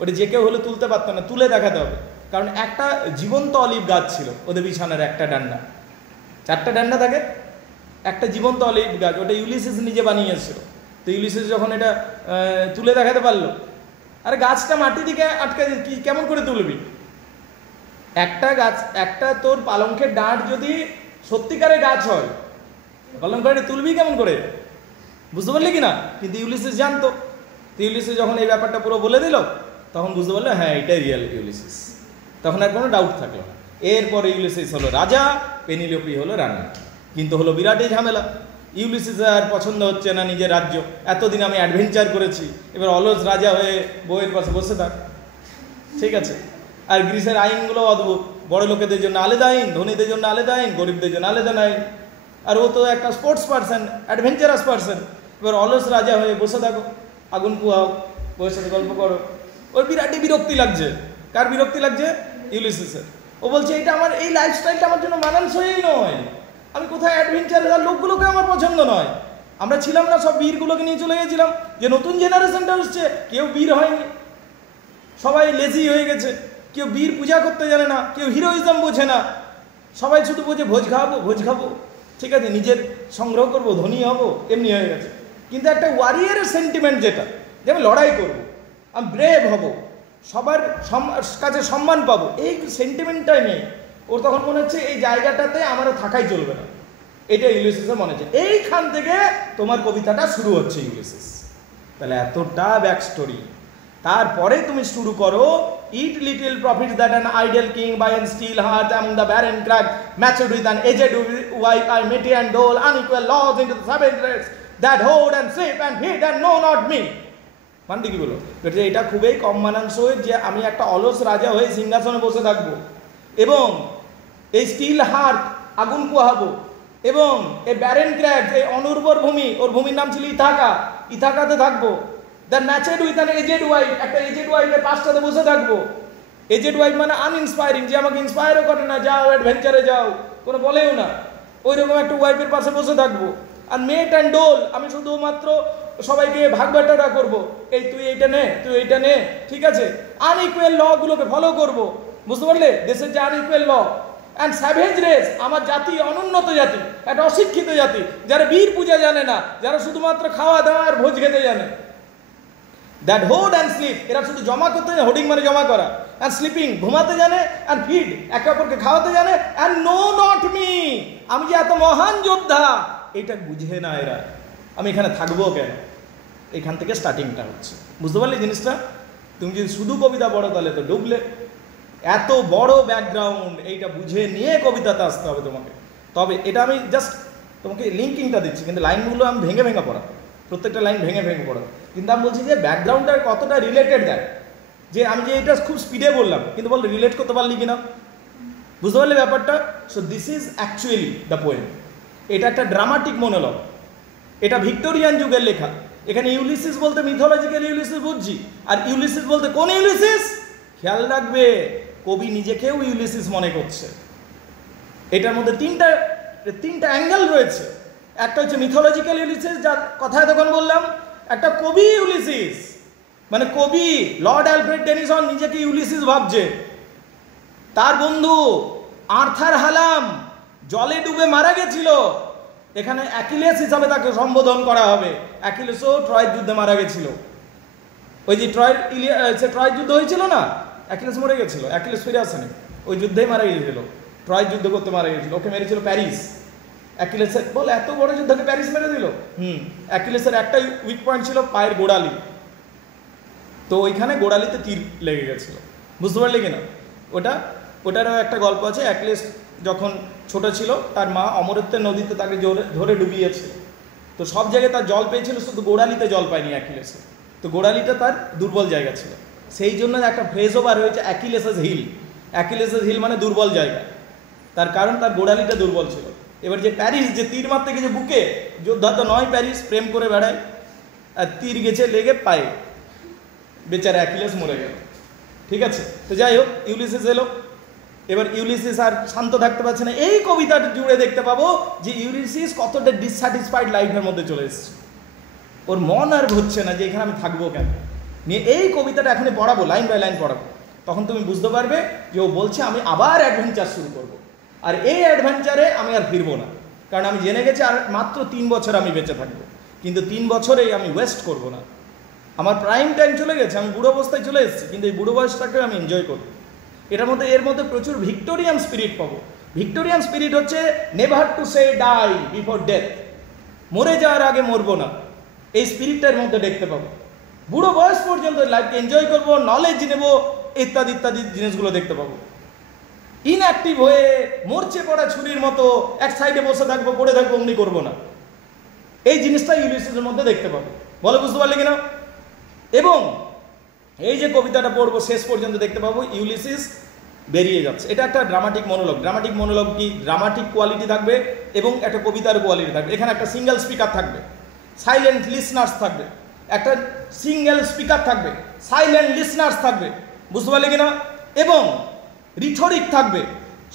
ওটা যে কেউ হলে তুলতে পারতো না, তুলে দেখাতে হবে, কারণ একটা জীবন্ত অলিভ গাছ ছিল ওদের বিছানার একটা ডান্ডা, 4টা ডান্ডা থাকে, একটা জীবন্ত অলিভ গাছ, ওটা ইউলিসিস নিজে বানিয়েছিল। তো ইউলিসিস যখন এটা তুলে দেখাতে পারলো, আরে গাছটা মাটি দিকে আটকে কি কেমন করে তুলবি? একটা গাছ, একটা তোর পালঙ্কের ডাঁট যদি সত্যিকারের গাছ হয়, পালঙ্কটা তুলবি কেমন করে? বুঝতে পারলি কি না? কিন্তু ইউলিসিস জানতো। তো ইউলিসিস যখন এই ব্যাপারটা পুরো বলে দিল, তখন বুঝতে পারলো হ্যাঁ এটাই রিয়েল ইউলিসিস। তখন আর কোনো ডাউট থাকলো না। এরপরে ইউলিসিস হলো রাজা, পেনিলোপি হলো রানী। কিন্তু হলো বিরাটই ঝামেলা। ইউলিসিস আর পছন্দ হচ্ছে না নিজের রাজ্য, এতদিন আমি অ্যাডভেঞ্চার করেছি, এবার অলস রাজা হয়ে বউয়ের পাশে বসে থাক, ঠিক আছে। আর গ্রিসের আইনগুলো অদ্ভুত, বড় লোকেদের জন্য আলাদা আইন, ধনীদের জন্য আলাদা আইন, গরিবদের জন্য আলাদা আইন। আর ও তো একটা স্পোর্টস পার্সন, অ্যাডভেঞ্চারাস পার্সন, এবার অলস রাজা হয়ে বসে থাকো, আগুন পুহাও, বউয়ের সাথে গল্প করো। ওর বিরাটই বিরক্তি লাগছে। কার বিরক্তি লাগছে? ইউলিসিসের। ও বলছে এটা আমার এই লাইফস্টাইলটা আমার জন্য মানানসই নয়, আমি কোথায় অ্যাডভেঞ্চার, লোকগুলোকে আমার পছন্দ নয়। আমরা ছিলাম না সব বীরগুলোকে নিয়ে চলে গেছিলাম, যে নতুন জেনারেশনটা হচ্ছে কেউ বীর হয়নি, সবাই লেজি হয়ে গেছে, কেউ বীর পূজা করতে জানে না, কেউ হিরোইজম বোঝে না, সবাই শুধু বোঝে ভোজ খাওয়াবো ভোজ খাবো, ঠিক আছে, নিজের সংগ্রহ করবো, ধনী হবো, এমনি হয়ে গেছে। কিন্তু একটা ওয়ারিয়ারের সেন্টিমেন্ট যেটা, যে আমি লড়াই করবো, আমি ব্রেভ হব, সবার কাছে সম্মান পাবো, এই সেন্টিমেন্টটাই নেই ওর। তখন মনে হচ্ছে এই জায়গাটাতে আমার থাকাই চলবে না, এটা ইউলিসিসের মনে হচ্ছে। এইখান থেকে তোমার কবিতাটা শুরু হচ্ছে ইউলিসিস। তাহলে এতটা ব্যাক স্টোরি, তারপরে তুমি শুরু করো it little profit that an idle king by an still heart among the barren crack matched with an aged wife I mete and dole unequal laws into the seven reds that hoard and sleep and feed and know not me. মানে কি বলো, এটা খুবই কম মানানসই যে আমি একটা অলস রাজা হয়ে সিংহাসনে বসে থাকবো এবং এই স্টিল হার্ট আগুন পোহাবো এবং এই ব্যারেন ক্র্যাক এই অনুর্বর ভূমি, ওর ভূমির নাম ছিল ইথাকা, ইথাকাতে থাকবো। That matched with an aged wife, একটা এজেড ওয়াইফের পাশটাতে বসে থাকবো। এজেড ওয়াইফ মানে আনইন্সপায়ারিং, যে আমাকে ইন্সপায়ারও করে না, যাও অ্যাডভেঞ্চারে যাও, কোনো বলেও না, ওই রকম একটা ওয়াইফের পাশে বসে থাকবো। আর মেট অ্যান্ড ডোল, আমি শুধুমাত্র সবাইকে ভাগ বাটোয়ারা করবো, এই তুই এইটা নে, তুই এইটা নে, ঠিক আছে। আনইকুয়াল ল গুলোকে ফলো করবো, বুঝতে পারলে, দেশের যে unequal law. And savage race, আমার জাতি অনুন্নত জাতি, একটা অশিক্ষিত জাতি, যারা বীর পূজা জানে না, যারা শুধুমাত্র খাওয়া দাওয়া আর ভোজ খেতে জানে। দ্যাট হোড অ্যান্ড স্লিপ, এরা শুধু জমা করতে জানে, হোডিং মানে জমা করা, অ্যান্ড স্লিপিং ঘুমাতে জানে, অ্যান্ড ফিড একে অপরকে খাওয়াতে জানে, অ্যান্ড নো নট মি, আমি যে এত মহান যোদ্ধা এটা বুঝে না এরা, আমি এখানে থাকবো কেন? এখান থেকে স্টার্টিংটা হচ্ছে, বুঝতে পারলে জিনিসটা? তুমি যদি শুধু কবিতা পড়ো তাহলে তো ডুবলে। এত বড় ব্যাকগ্রাউন্ড, এইটা বুঝে নিয়ে কবিতাতে আসতে হবে তোমাকে। তবে এটা আমি জাস্ট তোমাকে লিঙ্কিংটা দিচ্ছি, কিন্তু লাইনগুলো আমি ভেঙে ভেঙে পড়া, প্রত্যেকটা লাইন ভেঙে ভেঙে পড়া। কিন্তু আমি বলছি যে ব্যাকগ্রাউন্ডটা কতটা রিলেটেড দেয়, যে আমি যে এটা খুব স্পিডে বললাম, কিন্তু বল রিলেট করতে পারলি কিনা, বুঝতে পারলে ব্যাপারটা? So this is actually the poem. এটা একটা ড্রামাটিক মনোলগ, এটা ভিক্টোরিয়ান যুগের লেখা। এখানে ইউলিসিস বলতে মিথোলজিক্যাল ইউলিসিস বুঝছি, আর ইউলিসিস বলতে কোন ইউলিসিস? খেয়াল রাখবে, কবি নিজেকেও ইউলিসিস মনে করছে। এটার মধ্যে তিনটা অ্যাঙ্গেল রয়েছে। একটা হচ্ছে মিথোলজিক্যাল ইউলিসিস, যার কথা তখন বললাম। একটা কবি ইউলিসিস, মানে কবি লর্ড অ্যালফ্রেড টেনিসন নিজেকে ইউলিসিস ভাবছে। তার বন্ধু আর্থার হালাম জলে ডুবে মারা গেছিল, এখানে অ্যাকিলেস হিসাবে তাকে সম্বোধন করা হবে। অ্যাকিলেসও ট্রয়ের যুদ্ধে মারা গেছিল। ওই যে ট্রয়ের যুদ্ধ হয়েছিল না, অ্যাকিলেস মরে গেছিল, অ্যাকিলেস ফিরে আসেনি, ওই যুদ্ধেই মারা গিয়েছিল, ট্রয়ের যুদ্ধ করতে মারা গেছিল। ওকে মেরেছিল প্যারিস। অ্যাকিলেসের বল এত বড় যুদ্ধকে প্যারিস মেরে দিল। অ্যাকিলেসের একটাই উইক পয়েন্ট ছিল পায়ের গোড়ালি, তো ওইখানে গোড়ালিতে তীর লেগে গেছিল, বুঝতে পারলে কিনা? ওটারও একটা গল্প আছে। অ্যাকিলেস যখন ছোট ছিল, তার মা অমরত্বের নদীতে তাকে ধরে ডুবিয়েছিল, তো সব জায়গায় তার জল পেয়েছিল, শুধু গোড়ালিতে জল পায়নি অ্যাকিলেসে। তো গোড়ালিটা তার দুর্বল জায়গা ছিল, সেই জন্য একটা ফ্রেজও বার হয়েছে অ্যাকিলেসেস হিল। অ্যাকিলেসেস হিল মানে দুর্বল জায়গা, তার কারণ তার গোড়ালিটা দুর্বল ছিল। এবার যে প্যারিস যে তীর মারতে গেছে বুকে, যোদ্ধা তো নয় প্যারিস, প্রেম করে বেড়ায়, আর তীর গেছে লেগে পায়ে, বেচারা অ্যাকিলেস মরে গেল। ঠিক আছে, তো যাই হোক ইউলিসিস এলো। এবার ইউলিসিস আর শান্ত থাকতে পারছে না। এই কবিতাটা জুড়ে দেখতে পাবো যে ইউলিসিস কতটা ডিসস্যাটিসফাইড লাইফের মধ্যে চলে এসেছে। ওর মন আর হচ্ছে না যে এখানে আমি থাকবো কেন। নিয়ে এই কবিতাটা এখনই পড়াবো, লাইন বাই লাইন পড়াবো, তখন তুমি বুঝতে পারবে যে ও বলছে আমি আবার অ্যাডভেঞ্চার শুরু করব। আর এই অ্যাডভেঞ্চারে আমি আর ফিরবো না, কারণ আমি জেনে গেছি আর মাত্র 3 বছর আমি বেঁচে থাকবো, কিন্তু 3 বছরেই আমি ওয়েস্ট করব না। আমার প্রাইম টাইম চলে গেছে, আমি বুড়ো অবস্থায় চলে এসেছি, কিন্তু এই বুড়ো বয়সটাকে আমি এনজয় করবো। এর মধ্যে প্রচুর ভিক্টোরিয়ান স্পিরিট পাবো। ভিক্টোরিয়ান স্পিরিট হচ্ছে never to say die before death, মরে যাওয়ার আগে মরবো না, এই স্পিরিটটার মধ্যে দেখতে পাবো। বুড়ো বয়স পর্যন্ত লাইফকে এনজয় করবো, নলেজ নেবো, ইত্যাদি ইত্যাদি জিনিসগুলো দেখতে পাবো। ইনঅ্যাক্টিভ হয়ে মরচে পড়া ছুরির মতো এক সাইডে বসে থাকবো, পড়ে থাকবো, অমনি করবো না, এই জিনিসটা ইউলিসিসের মধ্যে দেখতে পাবো। বলো বুঝতে পারলে কিনা? এবং এই যে কবিতাটা পড়বো শেষ পর্যন্ত দেখতে পাবো ইউলিসিস বেরিয়ে যাচ্ছে। এটা একটা ড্রামাটিক মনোলগ। ড্রামাটিক মনোলগ কি? ড্রামাটিক কোয়ালিটি থাকবে এবং একটা কবিতার কোয়ালিটি থাকবে। এখানে একটা সিঙ্গেল স্পিকার থাকবে, সাইলেন্ট লিসনার্স থাকবে। একটা সিঙ্গেল স্পিকার থাকবে, সাইলেন্ট লিসনার্স থাকবে, বুঝতে পারলে কিনা? এবং রিথরিক থাকবে,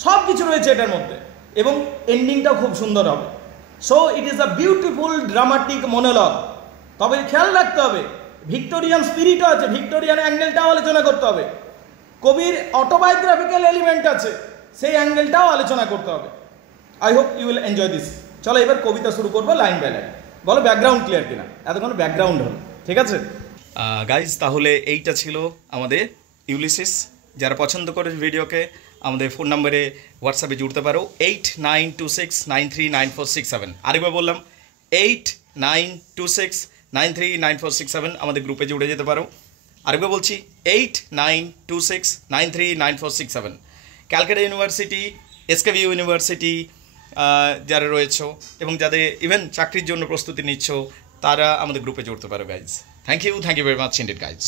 সব কিছু রয়েছে এটার মধ্যে, এবং এন্ডিংটাও খুব সুন্দর হবে। So it is a beautiful dramatic monologue. তবে খেয়াল রাখতে হবে ভিক্টোরিয়ান স্পিরিটও আছে, ভিক্টোরিয়ান অ্যাঙ্গেলটাও আলোচনা করতে হবে, কবির অটোবায়োগ্রাফিক্যাল এলিমেন্ট আছে, সেই অ্যাঙ্গেলটাও আলোচনা করতে হবে। I hope you will enjoy this. চলো এবার কবিতা শুরু করবো লাইন বাই লাইন। বলো ব্যাকগ্রাউন্ড ক্লিয়ার কিনা? এতক্ষণ ব্যাকগ্রাউন্ড হলো, ঠিক আছে গাইজ? তাহলে এইটা ছিল আমাদের ইউলিসিস। যারা পছন্দ করে ভিডিওকে আমাদের ফোন নাম্বারে হোয়াটসঅ্যাপে জুড়তে পারো 8926939467। আরেকবার বললাম 8926939467, আমাদের গ্রুপে জুড়ে যেতে পারো। আরেকবার বলছি 8926939467। ক্যালকাটা ইউনিভার্সিটি, এসকেভি ইউনিভার্সিটি যারা রয়েছে এবং যাদের ইভেন চাকরির জন্য প্রস্তুতি নিচ্ছ, তারা আমাদের গ্রুপে জুড়তে পারো guys. Thank you very much indeed guys.